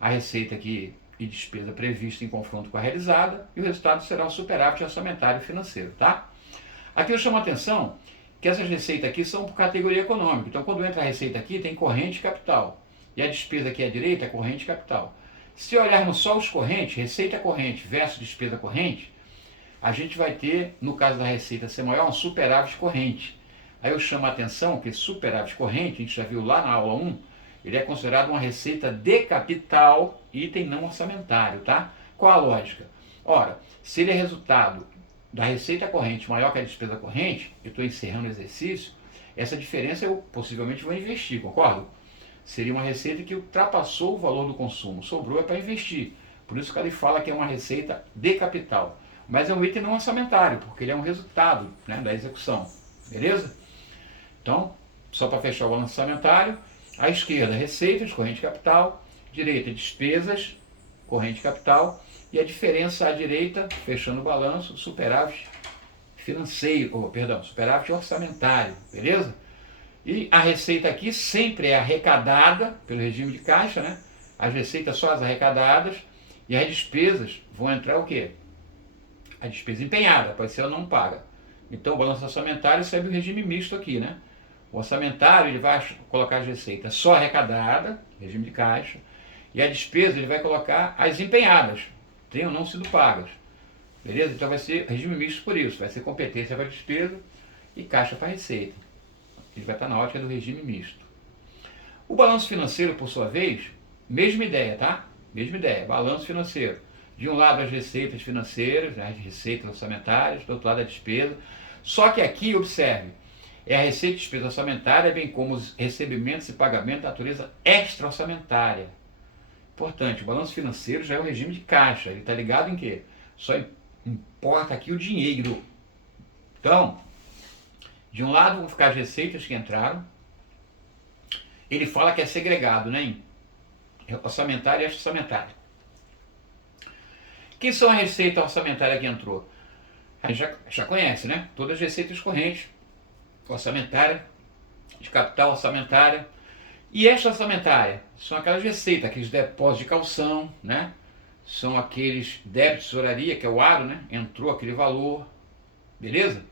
a receita aqui e despesa prevista em confronto com a realizada, e o resultado será o superávit orçamentário financeiro, tá? Aqui eu chamo a atenção que essas receitas aqui são por categoria econômica. Então, quando entra a receita aqui, tem corrente e capital. E a despesa aqui à direita é corrente e capital. Se olharmos só os correntes, receita corrente versus despesa corrente, a gente vai ter, no caso da receita ser maior, um superávit corrente. Aí eu chamo a atenção que superávit corrente, a gente já viu lá na aula 1, ele é considerado uma receita de capital, item não orçamentário, tá? Qual a lógica? Ora, se ele é resultado da receita corrente maior que a despesa corrente, eu estou encerrando o exercício, essa diferença eu possivelmente vou investir, concordo? Seria uma receita que ultrapassou o valor do consumo, sobrou é para investir. Por isso que ele fala que é uma receita de capital. Mas é um item não orçamentário, porque ele é um resultado, né, da execução. Beleza? Então, só para fechar o balanço orçamentário, à esquerda, receitas, corrente capital, direita, despesas, corrente capital, e a diferença à direita, fechando o balanço, superávit financeiro, superávit orçamentário, beleza? E a receita aqui sempre é arrecadada pelo regime de caixa, né? As receitas só as arrecadadas, e as despesas vão entrar o quê? a despesa empenhada, pode ser ou não paga. Então o balanço orçamentário segue o regime misto aqui, né? O orçamentário ele vai colocar as receitas só arrecadada, regime de caixa, e a despesa ele vai colocar as empenhadas, tenham ou não sido pagas. Beleza? Então vai ser regime misto por isso, vai ser competência para despesa e caixa para receita. Ele vai estar na ótica do regime misto. O balanço financeiro, por sua vez, mesma ideia, tá? Mesma ideia, balanço financeiro. De um lado as receitas financeiras, as receitas orçamentárias, do outro lado a despesa. Só que aqui, observe, é a receita e despesa orçamentária, bem como os recebimentos e pagamentos de natureza extra-orçamentária. Importante, o balanço financeiro já é o regime de caixa, ele está ligado em quê? Só importa aqui o dinheiro. Então, de um lado vão ficar as receitas que entraram, ele fala que é segregado, né? Orçamentária e extra-orçamentária. Quem são a receita orçamentária que entrou? A gente já conhece, né? Todas as receitas correntes, orçamentária, de capital orçamentária. E extra-orçamentária são aquelas receitas, aqueles depósitos de calção, né? São aqueles débitos de tesouraria, que é o aro, né? Entrou aquele valor, beleza?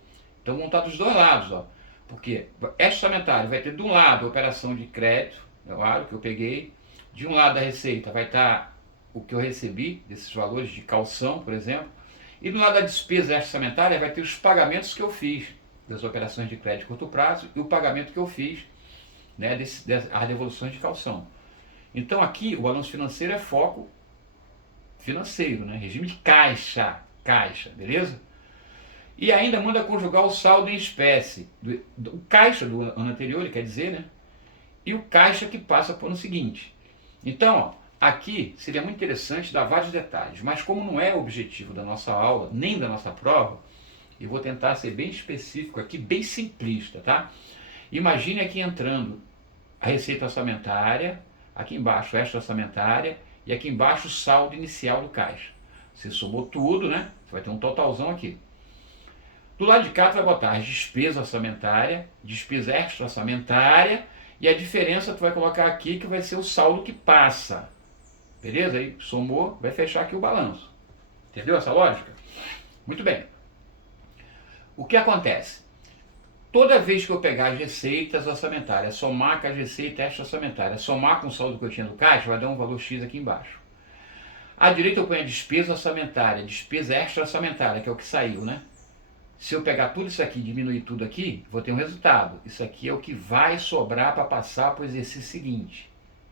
Então vão estar dos dois lados, ó. Porque extra-orçamentário vai ter de um lado a operação de crédito, é o aro que eu peguei. De um lado da receita vai estar o que eu recebi, desses valores de calção, por exemplo. E do lado da despesa extra-orçamentária vai ter os pagamentos que eu fiz, das operações de crédito de curto prazo e o pagamento que eu fiz, né, as devoluções de calção. Então aqui o balanço financeiro é foco financeiro, né, regime de caixa, beleza? E ainda manda conjugar o saldo em espécie, do caixa do ano anterior, ele quer dizer, né, e o caixa que passa para o ano seguinte. Então, ó, aqui seria muito interessante dar vários detalhes, mas como não é o objetivo da nossa aula, nem da nossa prova, eu vou tentar ser bem específico aqui, bem simplista, tá? Imagine aqui entrando a receita orçamentária, aqui embaixo extra orçamentária e aqui embaixo o saldo inicial do caixa. Você somou tudo, né? Você vai ter um totalzão aqui. Do lado de cá tu vai botar as despesas orçamentárias, despesa extra orçamentária e a diferença tu vai colocar aqui que vai ser o saldo que passa. Beleza? Aí somou, vai fechar aqui o balanço. Entendeu essa lógica? Muito bem. O que acontece? Toda vez que eu pegar as receitas orçamentárias, somar com as receitas extra-orçamentárias, somar com o saldo que eu tinha do caixa, vai dar um valor X aqui embaixo. À direita eu ponho a despesa orçamentária, despesa extra-orçamentária, que é o que saiu, né? Se eu pegar tudo isso aqui e diminuir tudo aqui, vou ter um resultado. Isso aqui é o que vai sobrar para passar para o exercício seguinte.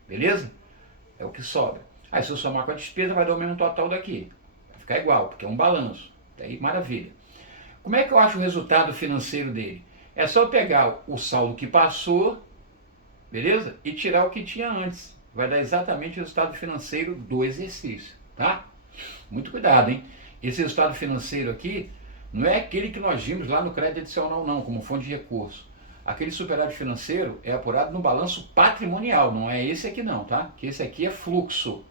Beleza? É o que sobra. Aí se eu somar com a despesa, vai dar o mesmo total daqui. Vai ficar igual, porque é um balanço. Daí, maravilha. Como é que eu acho o resultado financeiro dele? É só pegar o saldo que passou, beleza? E tirar o que tinha antes. Vai dar exatamente o resultado financeiro do exercício, tá? Muito cuidado, hein? Esse resultado financeiro aqui não é aquele que nós vimos lá no crédito adicional, não, como fonte de recurso. Aquele superávit financeiro é apurado no balanço patrimonial, não é esse aqui não, tá? Que esse aqui é fluxo.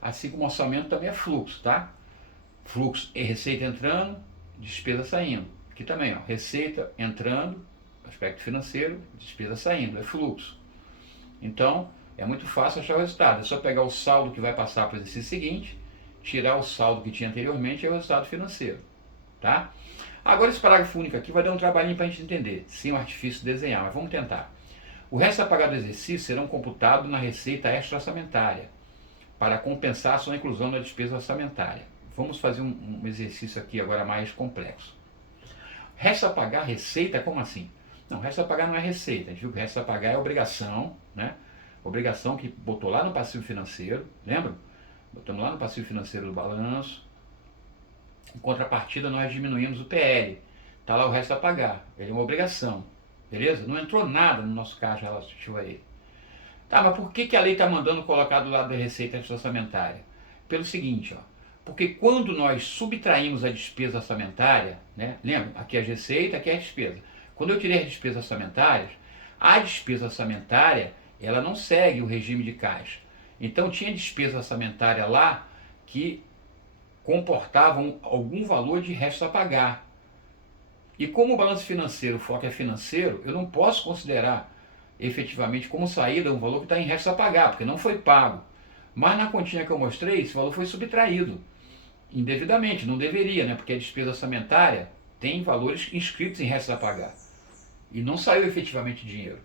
Assim como o orçamento também é fluxo, tá? Fluxo é receita entrando, despesa saindo. Aqui também, ó, receita entrando, aspecto financeiro, despesa saindo, é fluxo. Então, é muito fácil achar o resultado. É só pegar o saldo que vai passar para o exercício seguinte, tirar o saldo que tinha anteriormente e é o resultado financeiro. Tá? Agora esse parágrafo único aqui vai dar um trabalhinho para a gente entender, sem o artifício de desenhar, mas vamos tentar. O resto a pagar do exercício serão computados na receita extra-orçamentária, para compensar a sua inclusão na despesa orçamentária. Vamos fazer um exercício aqui agora mais complexo. Resta a pagar receita, como assim? Não, resta a pagar não é receita, a gente viu que resta a pagar é obrigação, né? Obrigação que botou lá no passivo financeiro, lembra? Botamos lá no passivo financeiro do balanço. Em contrapartida, nós diminuímos o PL. Está lá o resto a pagar. Ele é uma obrigação. Beleza? Não entrou nada no nosso caixa relativo a ele. Tá, mas por que a lei está mandando colocar do lado da receita orçamentária? Pelo seguinte, ó. Porque quando nós subtraímos a despesa orçamentária, né? Lembra? Aqui é a receita, aqui é a despesa. Quando eu tirei as despesas orçamentárias, a despesa orçamentária, ela não segue o regime de caixa. Então tinha despesa orçamentária lá que comportavam algum valor de resto a pagar. E como o balanço financeiro, o foco é financeiro, eu não posso considerar efetivamente como saída um valor que está em resto a pagar, porque não foi pago. Mas na continha que eu mostrei, esse valor foi subtraído. indevidamente, não deveria, né? Porque a despesa orçamentária tem valores inscritos em restos a pagar e não saiu efetivamente dinheiro.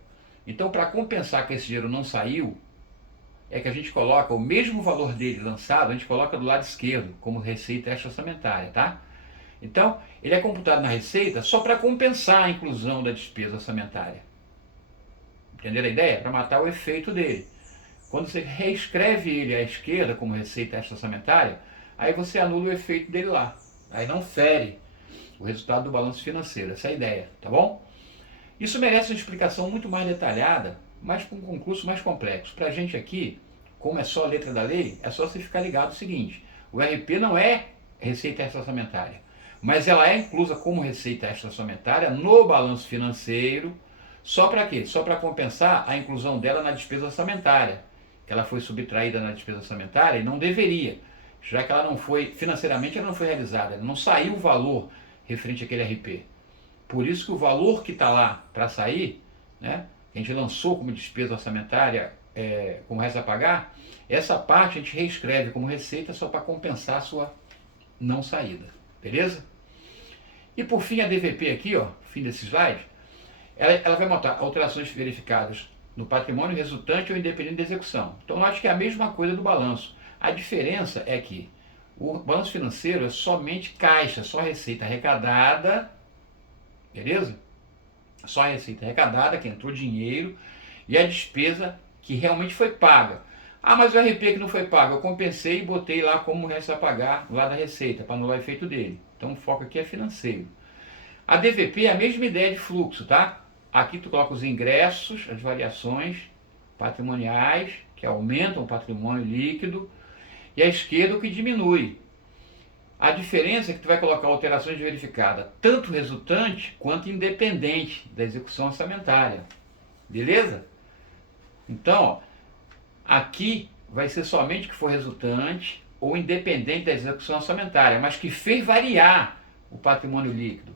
Então, para compensar que esse dinheiro não saiu, é que a gente coloca o mesmo valor dele lançado, a gente coloca do lado esquerdo, como receita extra orçamentária, tá? Então, ele é computado na receita só para compensar a inclusão da despesa orçamentária. Entenderam a ideia? Para matar o efeito dele. Quando você reescreve ele à esquerda como receita extra orçamentária, aí você anula o efeito dele lá. Aí não fere o resultado do balanço financeiro. Essa é a ideia, tá bom? Isso merece uma explicação muito mais detalhada, mas com um concurso mais complexo. Para a gente aqui, como é só a letra da lei, é só você ficar ligado o seguinte: o RP não é receita extra orçamentária, mas ela é inclusa como receita extra orçamentária no balanço financeiro, só para quê? Só para compensar a inclusão dela na despesa orçamentária, que ela foi subtraída na despesa orçamentária e não deveria, já que ela não foi, financeiramente ela não foi realizada, não saiu o valor referente àquele RP. Por isso que o valor que está lá para sair, né, que a gente lançou como despesa orçamentária, como resto a pagar, essa parte a gente reescreve como receita só para compensar a sua não saída. Beleza? E por fim a DVP aqui, ó, fim desse slide, ela vai mostrar alterações verificadas no patrimônio resultante ou independente da execução. Então eu acho que é a mesma coisa do balanço. A diferença é que o balanço financeiro é somente caixa, só receita arrecadada. Beleza? Só a receita arrecadada, que entrou dinheiro, e a despesa que realmente foi paga. Ah, mas o RP que não foi pago, eu compensei e botei lá como resta a pagar lá da receita, para anular o efeito dele. Então o foco aqui é financeiro. A DVP é a mesma ideia de fluxo, tá? Aqui tu coloca os ingressos, as variações patrimoniais, que aumentam o patrimônio líquido, e à esquerda o que diminui. A diferença é que tu vai colocar alterações verificadas, tanto resultante quanto independente da execução orçamentária. Beleza? Então, ó, aqui vai ser somente que for resultante ou independente da execução orçamentária, mas que fez variar o patrimônio líquido.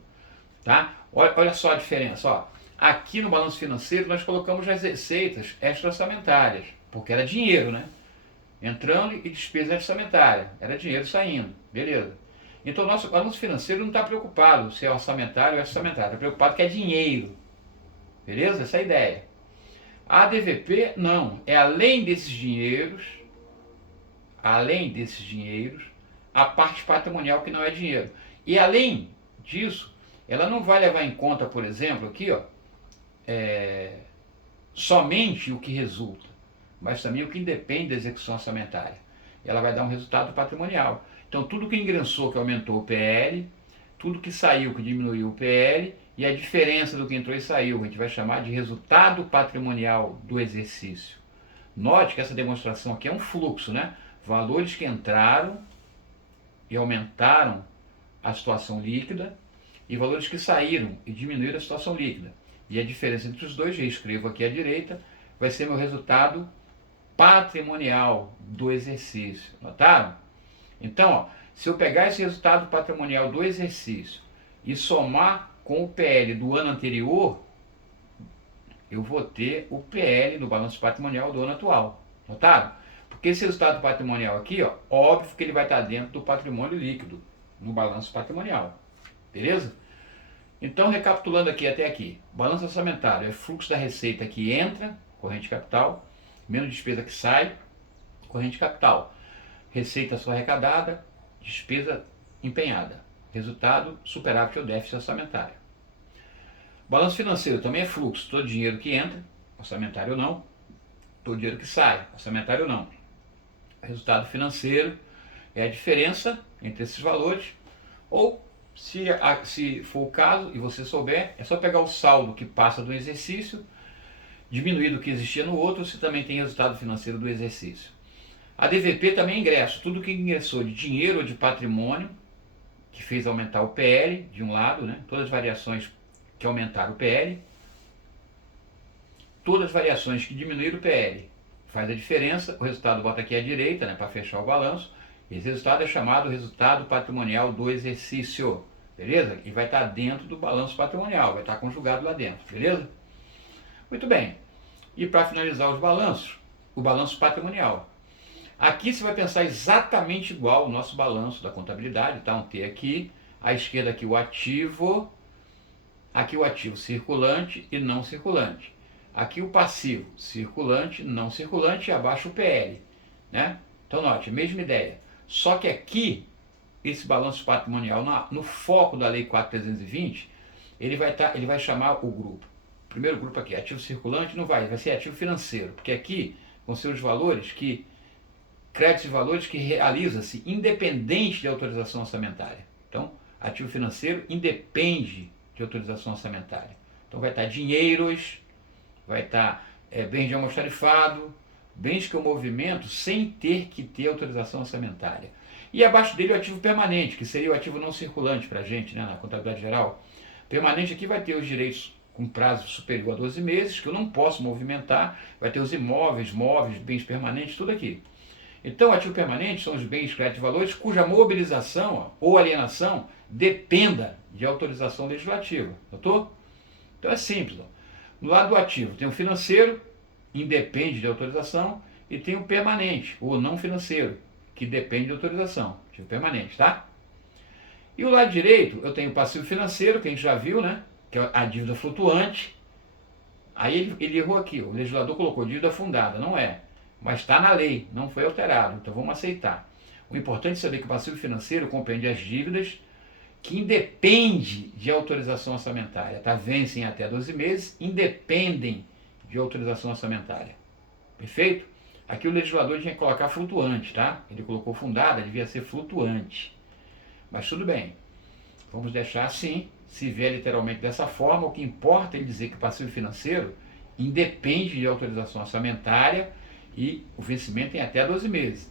Tá? Olha só a diferença. Ó. Aqui no balanço financeiro nós colocamos as receitas extra-orçamentárias, porque era dinheiro, né? Entrando e despesa orçamentária. Era dinheiro saindo. Beleza. Então o nosso balanço financeiro não está preocupado se é orçamentário ou orçamentário. Está preocupado que é dinheiro. Beleza? Essa é a ideia. A DVP não. É além desses dinheiros, a parte patrimonial que não é dinheiro. E além disso, ela não vai levar em conta, por exemplo, aqui, ó, somente o que resulta, mas também o que independe da execução orçamentária. Ela vai dar um resultado patrimonial. Então, tudo que ingressou que aumentou o PL, tudo que saiu que diminuiu o PL, e a diferença do que entrou e saiu, a gente vai chamar de resultado patrimonial do exercício. Note que essa demonstração aqui é um fluxo, né? Valores que entraram e aumentaram a situação líquida, e valores que saíram e diminuíram a situação líquida. E a diferença entre os dois, reescrevo aqui à direita, vai ser meu resultado patrimonial do exercício. Notaram? Então, ó, se eu pegar esse resultado patrimonial do exercício e somar com o PL do ano anterior, eu vou ter o PL no balanço patrimonial do ano atual. Notaram? Porque esse resultado patrimonial aqui, ó, óbvio que ele vai estar dentro do patrimônio líquido, no balanço patrimonial. Beleza? Então, recapitulando aqui até aqui, balanço orçamentário é fluxo da receita que entra, corrente capital, menos despesa que sai, corrente capital. Receita só arrecadada, despesa empenhada. Resultado, superávit ou déficit orçamentário. Balanço financeiro também é fluxo, todo dinheiro que entra, orçamentário ou não, todo dinheiro que sai, orçamentário ou não. Resultado financeiro é a diferença entre esses valores, ou se for o caso e você souber, é só pegar o saldo que passa do exercício, diminuir do que existia no outro, se também tem resultado financeiro do exercício. A DVP também é ingresso, tudo que ingressou de dinheiro ou de patrimônio, que fez aumentar o PL, de um lado, né? Todas as variações que aumentaram o PL, todas as variações que diminuíram o PL, faz a diferença, o resultado bota aqui à direita, né, para fechar o balanço. Esse resultado é chamado resultado patrimonial do exercício, beleza? E vai estar dentro do balanço patrimonial, vai estar conjugado lá dentro, beleza? Muito bem. E para finalizar os balanços, o balanço patrimonial. Aqui você vai pensar exatamente igual o nosso balanço da contabilidade, tá? Um T aqui, à esquerda aqui o ativo circulante e não circulante. Aqui o passivo circulante, não circulante e abaixo o PL, né? Então note, mesma ideia. Só que aqui, esse balanço patrimonial, no foco da Lei 4.320, ele vai chamar o grupo. O primeiro grupo aqui, ativo circulante, não vai ser ativo financeiro, porque aqui vão ser os valores créditos e valores que realiza-se independente de autorização orçamentária. Então, ativo financeiro independe de autorização orçamentária. Então vai estar dinheiros, vai estar bens de almoxarifado, bens que eu movimento sem ter que ter autorização orçamentária. E abaixo dele o ativo permanente, que seria o ativo não circulante para a gente, né, na contabilidade geral. Permanente aqui vai ter os direitos com prazo superior a 12 meses, que eu não posso movimentar, vai ter os imóveis, móveis, bens permanentes, tudo aqui. Então, ativo permanente são os bens, créditos e valores cuja mobilização ou alienação dependa de autorização legislativa. Notou? Então é simples. No lado do ativo tem o financeiro, independe de autorização, e tem o permanente, ou não financeiro, que depende de autorização. Ativo permanente, tá? E o lado direito, eu tenho o passivo financeiro, que a gente já viu, né? Que é a dívida flutuante. Aí ele errou aqui, o legislador colocou dívida fundada, não é. Mas está na lei, não foi alterado, então vamos aceitar. O importante é saber que o passivo financeiro compreende as dívidas que independem de autorização orçamentária, tá? Vencem até 12 meses, independem de autorização orçamentária. Perfeito? Aqui o legislador tinha que colocar flutuante, tá? Ele colocou fundada, devia ser flutuante. Mas tudo bem, vamos deixar assim, se vier literalmente dessa forma, o que importa é ele dizer que o passivo financeiro independe de autorização orçamentária e o vencimento em até 12 meses.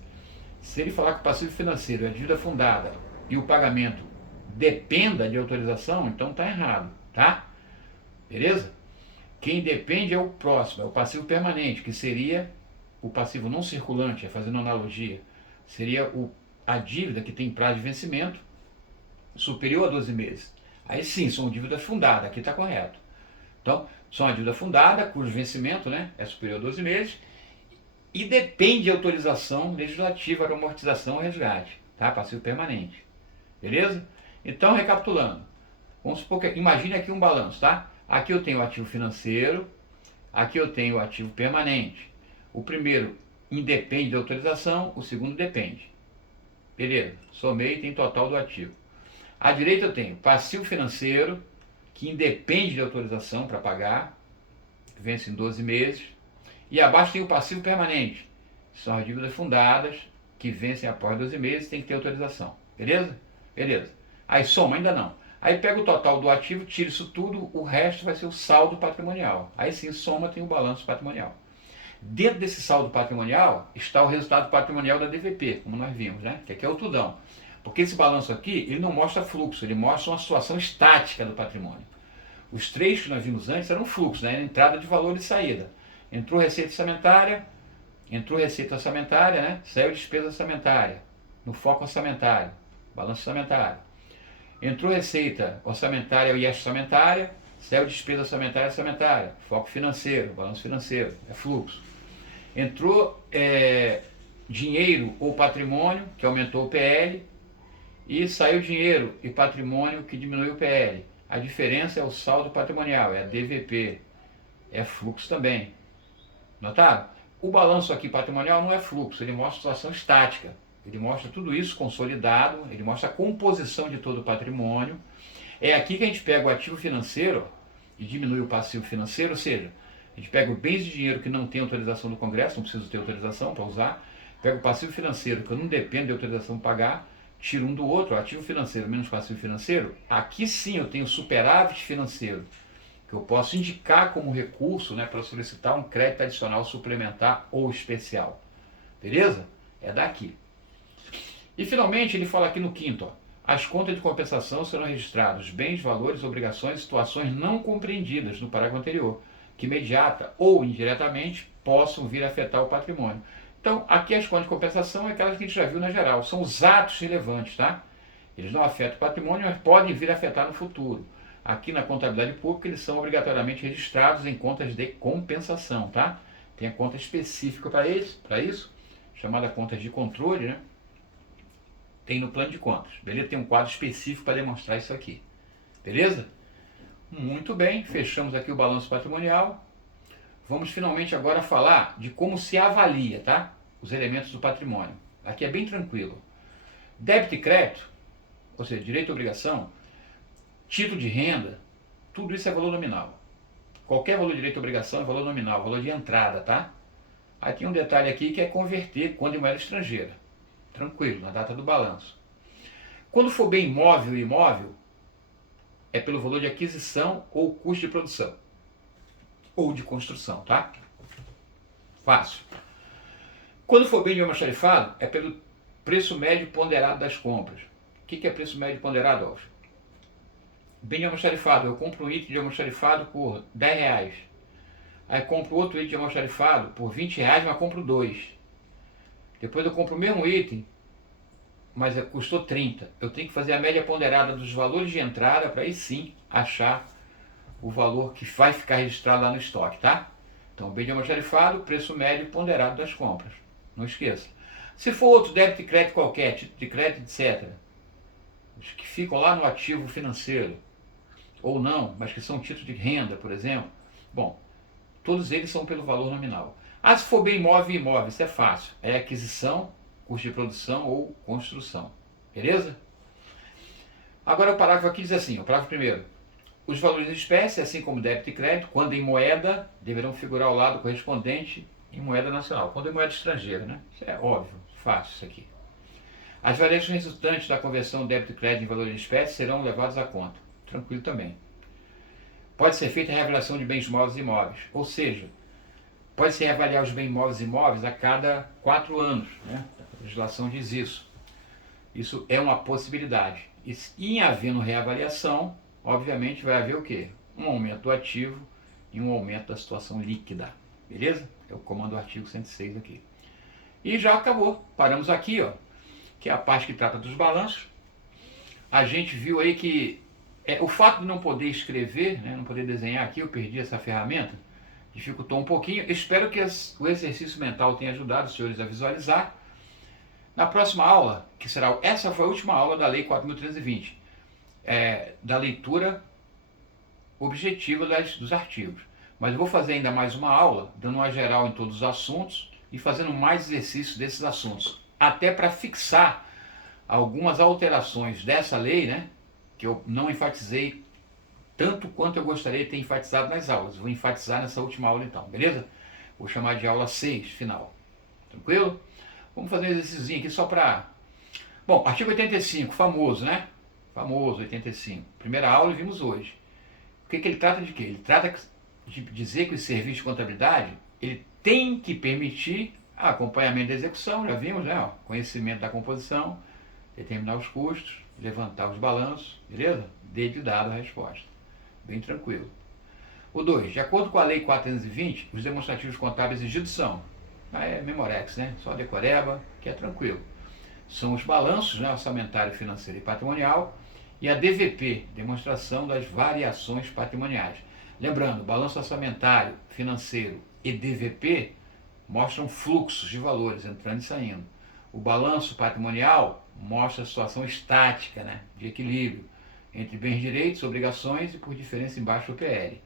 Se ele falar que o passivo financeiro é dívida fundada e o pagamento dependa de autorização, então está errado, tá? Beleza? Quem depende é o próximo, é o passivo permanente, que seria o passivo não circulante, fazendo analogia, seria a dívida que tem prazo de vencimento superior a 12 meses. Aí sim, são dívidas fundadas, aqui está correto. Então, são a dívida fundada, cujo vencimento, né, é superior a 12 meses, e depende de autorização legislativa para amortização ou resgate, tá? Passivo permanente. Beleza? Então, recapitulando, vamos supor que, imagine aqui um balanço, tá? Aqui eu tenho o ativo financeiro, aqui eu tenho o ativo permanente. O primeiro independe de autorização, o segundo depende. Beleza? Somei e tem total do ativo. À direita eu tenho passivo financeiro, que independe de autorização para pagar, vence em 12 meses. E abaixo tem o passivo permanente, são as dívidas fundadas, que vencem após 12 meses, tem que ter autorização. Beleza? Beleza. Aí soma, ainda não. Aí pega o total do ativo, tira isso tudo, o resto vai ser o saldo patrimonial. Aí sim, soma, tem o balanço patrimonial. Dentro desse saldo patrimonial está o resultado patrimonial da DVP, como nós vimos, né? Que aqui é o tudão. Porque esse balanço aqui, ele não mostra fluxo, ele mostra uma situação estática do patrimônio. Os três que nós vimos antes eram fluxos, né? Entrada de valor e saída. Entrou receita orçamentária, né? Saiu despesa orçamentária, no foco orçamentário, balanço orçamentário. Entrou receita orçamentária e orçamentária, saiu despesa orçamentária, foco financeiro, balanço financeiro, é fluxo. Entrou dinheiro ou patrimônio, que aumentou o PL, e saiu dinheiro e patrimônio, que diminuiu o PL. A diferença é o saldo patrimonial, é a DVP, é fluxo também. Notaram? O balanço aqui patrimonial não é fluxo, ele mostra situação estática. Ele mostra tudo isso consolidado, ele mostra a composição de todo o patrimônio. É aqui que a gente pega o ativo financeiro e diminui o passivo financeiro, ou seja, a gente pega o bens de dinheiro que não tem autorização do Congresso, não preciso ter autorização para usar, pega o passivo financeiro que eu não dependo de autorização para pagar, tiro um do outro, ativo financeiro menos passivo financeiro, aqui sim eu tenho superávit financeiro, que eu posso indicar como recurso, né, para solicitar um crédito adicional suplementar ou especial. Beleza? É daqui. E finalmente ele fala aqui no quinto, ó, as contas de compensação serão registrados bens, valores, obrigações e situações não compreendidas no parágrafo anterior, que imediata ou indiretamente possam vir a afetar o patrimônio. Então, aqui as contas de compensação é aquelas que a gente já viu na geral, são os atos relevantes, tá? Eles não afetam o patrimônio, mas podem vir a afetar no futuro. Aqui na contabilidade pública eles são obrigatoriamente registrados em contas de compensação, tá? Tem a conta específica para isso, chamada contas de controle, né? Tem no plano de contas, beleza? Tem um quadro específico para demonstrar isso aqui, beleza? Muito bem, fechamos aqui o balanço patrimonial. Vamos finalmente agora falar de como se avalia, tá? Os elementos do patrimônio. Aqui é bem tranquilo. Débito e crédito, ou seja, direito e obrigação, título de renda, tudo isso é valor nominal. Qualquer valor de direito e obrigação é valor nominal, valor de entrada, tá? Aí tem um detalhe aqui que é converter quando em moeda estrangeira. Tranquilo, na data do balanço. Quando for bem imóvel e imóvel, é pelo valor de aquisição ou custo de produção. Ou de construção, tá? Fácil. Quando for bem de almoxarifado, é pelo preço médio ponderado das compras. O que é preço médio ponderado, Alves? Bem de almoxarifado, eu compro um item de almoxarifado por R$10. Aí compro outro item de almoxarifado por R$20, mas compro dois. Depois eu compro o mesmo item, mas custou 30. Eu tenho que fazer a média ponderada dos valores de entrada para aí sim achar o valor que vai ficar registrado lá no estoque, tá? Então, bem de almoxarifado, preço médio ponderado das compras. Não esqueça. Se for outro débito e crédito qualquer, título de crédito, etc., os que ficam lá no ativo financeiro, ou não, mas que são títulos de renda, por exemplo, bom, todos eles são pelo valor nominal. Ah, se for bem imóvel e imóvel, isso é fácil. É aquisição, custo de produção ou construção. Beleza? Agora o parágrafo aqui diz assim, o parágrafo primeiro. Os valores em espécie, assim como débito e crédito, quando em moeda, deverão figurar ao lado correspondente em moeda nacional. Quando em moeda estrangeira, né? Isso é óbvio, fácil isso aqui. As variações resultantes da conversão débito e crédito em valores em espécie serão levadas à conta. Tranquilo também. Pode ser feita a reavaliação de bens móveis e imóveis, ou seja, pode-se reavaliar os bens móveis e imóveis a cada 4 anos, né? A legislação diz isso. Isso é uma possibilidade. E em havendo reavaliação, obviamente vai haver o quê? Um aumento do ativo e um aumento da situação líquida. Beleza? É o comando do artigo 106 aqui. E já acabou. Paramos aqui, ó, que é a parte que trata dos balanços. A gente viu aí que o fato de não poder escrever, né, não poder desenhar aqui, eu perdi essa ferramenta, dificultou um pouquinho. Espero que o exercício mental tenha ajudado os senhores a visualizar. Na próxima aula, que será, essa foi a última aula da Lei 4.320, da leitura objetiva dos artigos. Mas eu vou fazer ainda mais uma aula, dando uma geral em todos os assuntos e fazendo mais exercícios desses assuntos, até para fixar algumas alterações dessa lei, né, que eu não enfatizei tanto quanto eu gostaria de ter enfatizado nas aulas. Vou enfatizar nessa última aula então, beleza? Vou chamar de aula 6, final. Tranquilo? Vamos fazer um exercício aqui só para... Bom, artigo 85, famoso, né? Famoso, 85. Primeira aula e vimos hoje. O que ele trata de quê? Ele trata de dizer que o serviço de contabilidade, ele tem que permitir acompanhamento da execução, já vimos, né? Conhecimento da composição, determinar os custos, levantar os balanços, beleza? Desde dado a resposta. Bem tranquilo. O 2. De acordo com a Lei 420, os demonstrativos contábeis exigidos são, é Memorex, né? Só decoreba, que é tranquilo. São os balanços, né? Orçamentário, financeiro e patrimonial, e a DVP, demonstração das variações patrimoniais. Lembrando, balanço orçamentário, financeiro e DVP mostram fluxos de valores entrando e saindo. O balanço patrimonial mostra a situação estática, né? De equilíbrio entre bens, direitos, obrigações e por diferença embaixo do PL.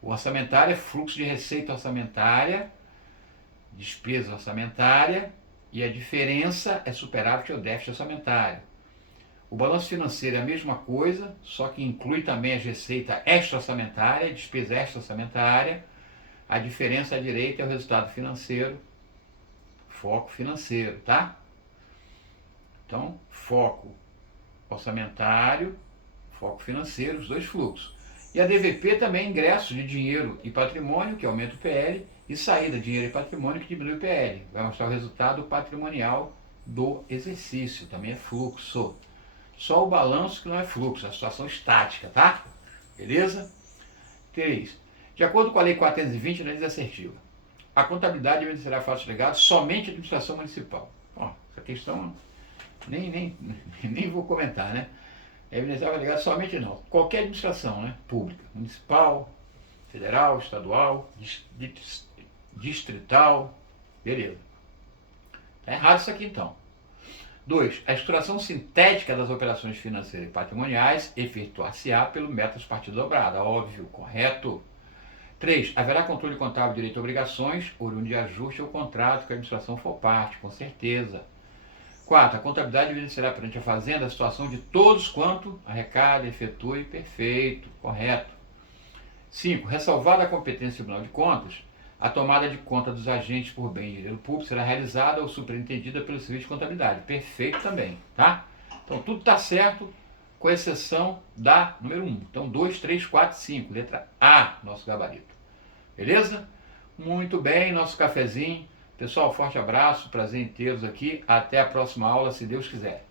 O orçamentário é fluxo de receita orçamentária, despesa orçamentária, e a diferença é superávit ou déficit orçamentário. O balanço financeiro é a mesma coisa, só que inclui também as receitas extra-orçamentária, despesa extra-orçamentária. A diferença à direita é o resultado financeiro, foco financeiro, tá? Então, foco orçamentário, foco financeiro, os dois fluxos. E a DVP também é ingresso de dinheiro e patrimônio, que aumenta o PL, e saída de dinheiro e patrimônio, que diminui o PL. Vai mostrar o resultado patrimonial do exercício, também é fluxo. Só o balanço que não é fluxo, a situação estática, tá? Beleza? 3. De acordo com a Lei 420, lei assertiva, a contabilidade administrará fatos legados somente à administração municipal. Bom, essa questão nem vou comentar, né? Administrar legado somente não. Qualquer administração, né? Pública, municipal, federal, estadual, distrital, beleza. Está errado isso aqui então. 2. A estruturação sintética das operações financeiras e patrimoniais efetuar-se-á pelo método partida dobrada. Óbvio, correto. 3. Haverá controle contábil de direito a obrigações, oriundo de ajuste ao contrato que a administração for parte, com certeza. 4. A contabilidade evidenciará perante a Fazenda a situação de todos quanto arrecada, efetua e perfeito, correto. 5. Ressalvada a competência do Tribunal de Contas, a tomada de conta dos agentes por bem de dinheiro público será realizada ou superintendida pelo Serviço de Contabilidade. Perfeito também, tá? Então tudo está certo, com exceção da número 1. Então 2, 3, 4, 5, letra A, nosso gabarito. Beleza? Muito bem, nosso cafezinho. Pessoal, forte abraço, prazer em tê-los aqui. Até a próxima aula, se Deus quiser.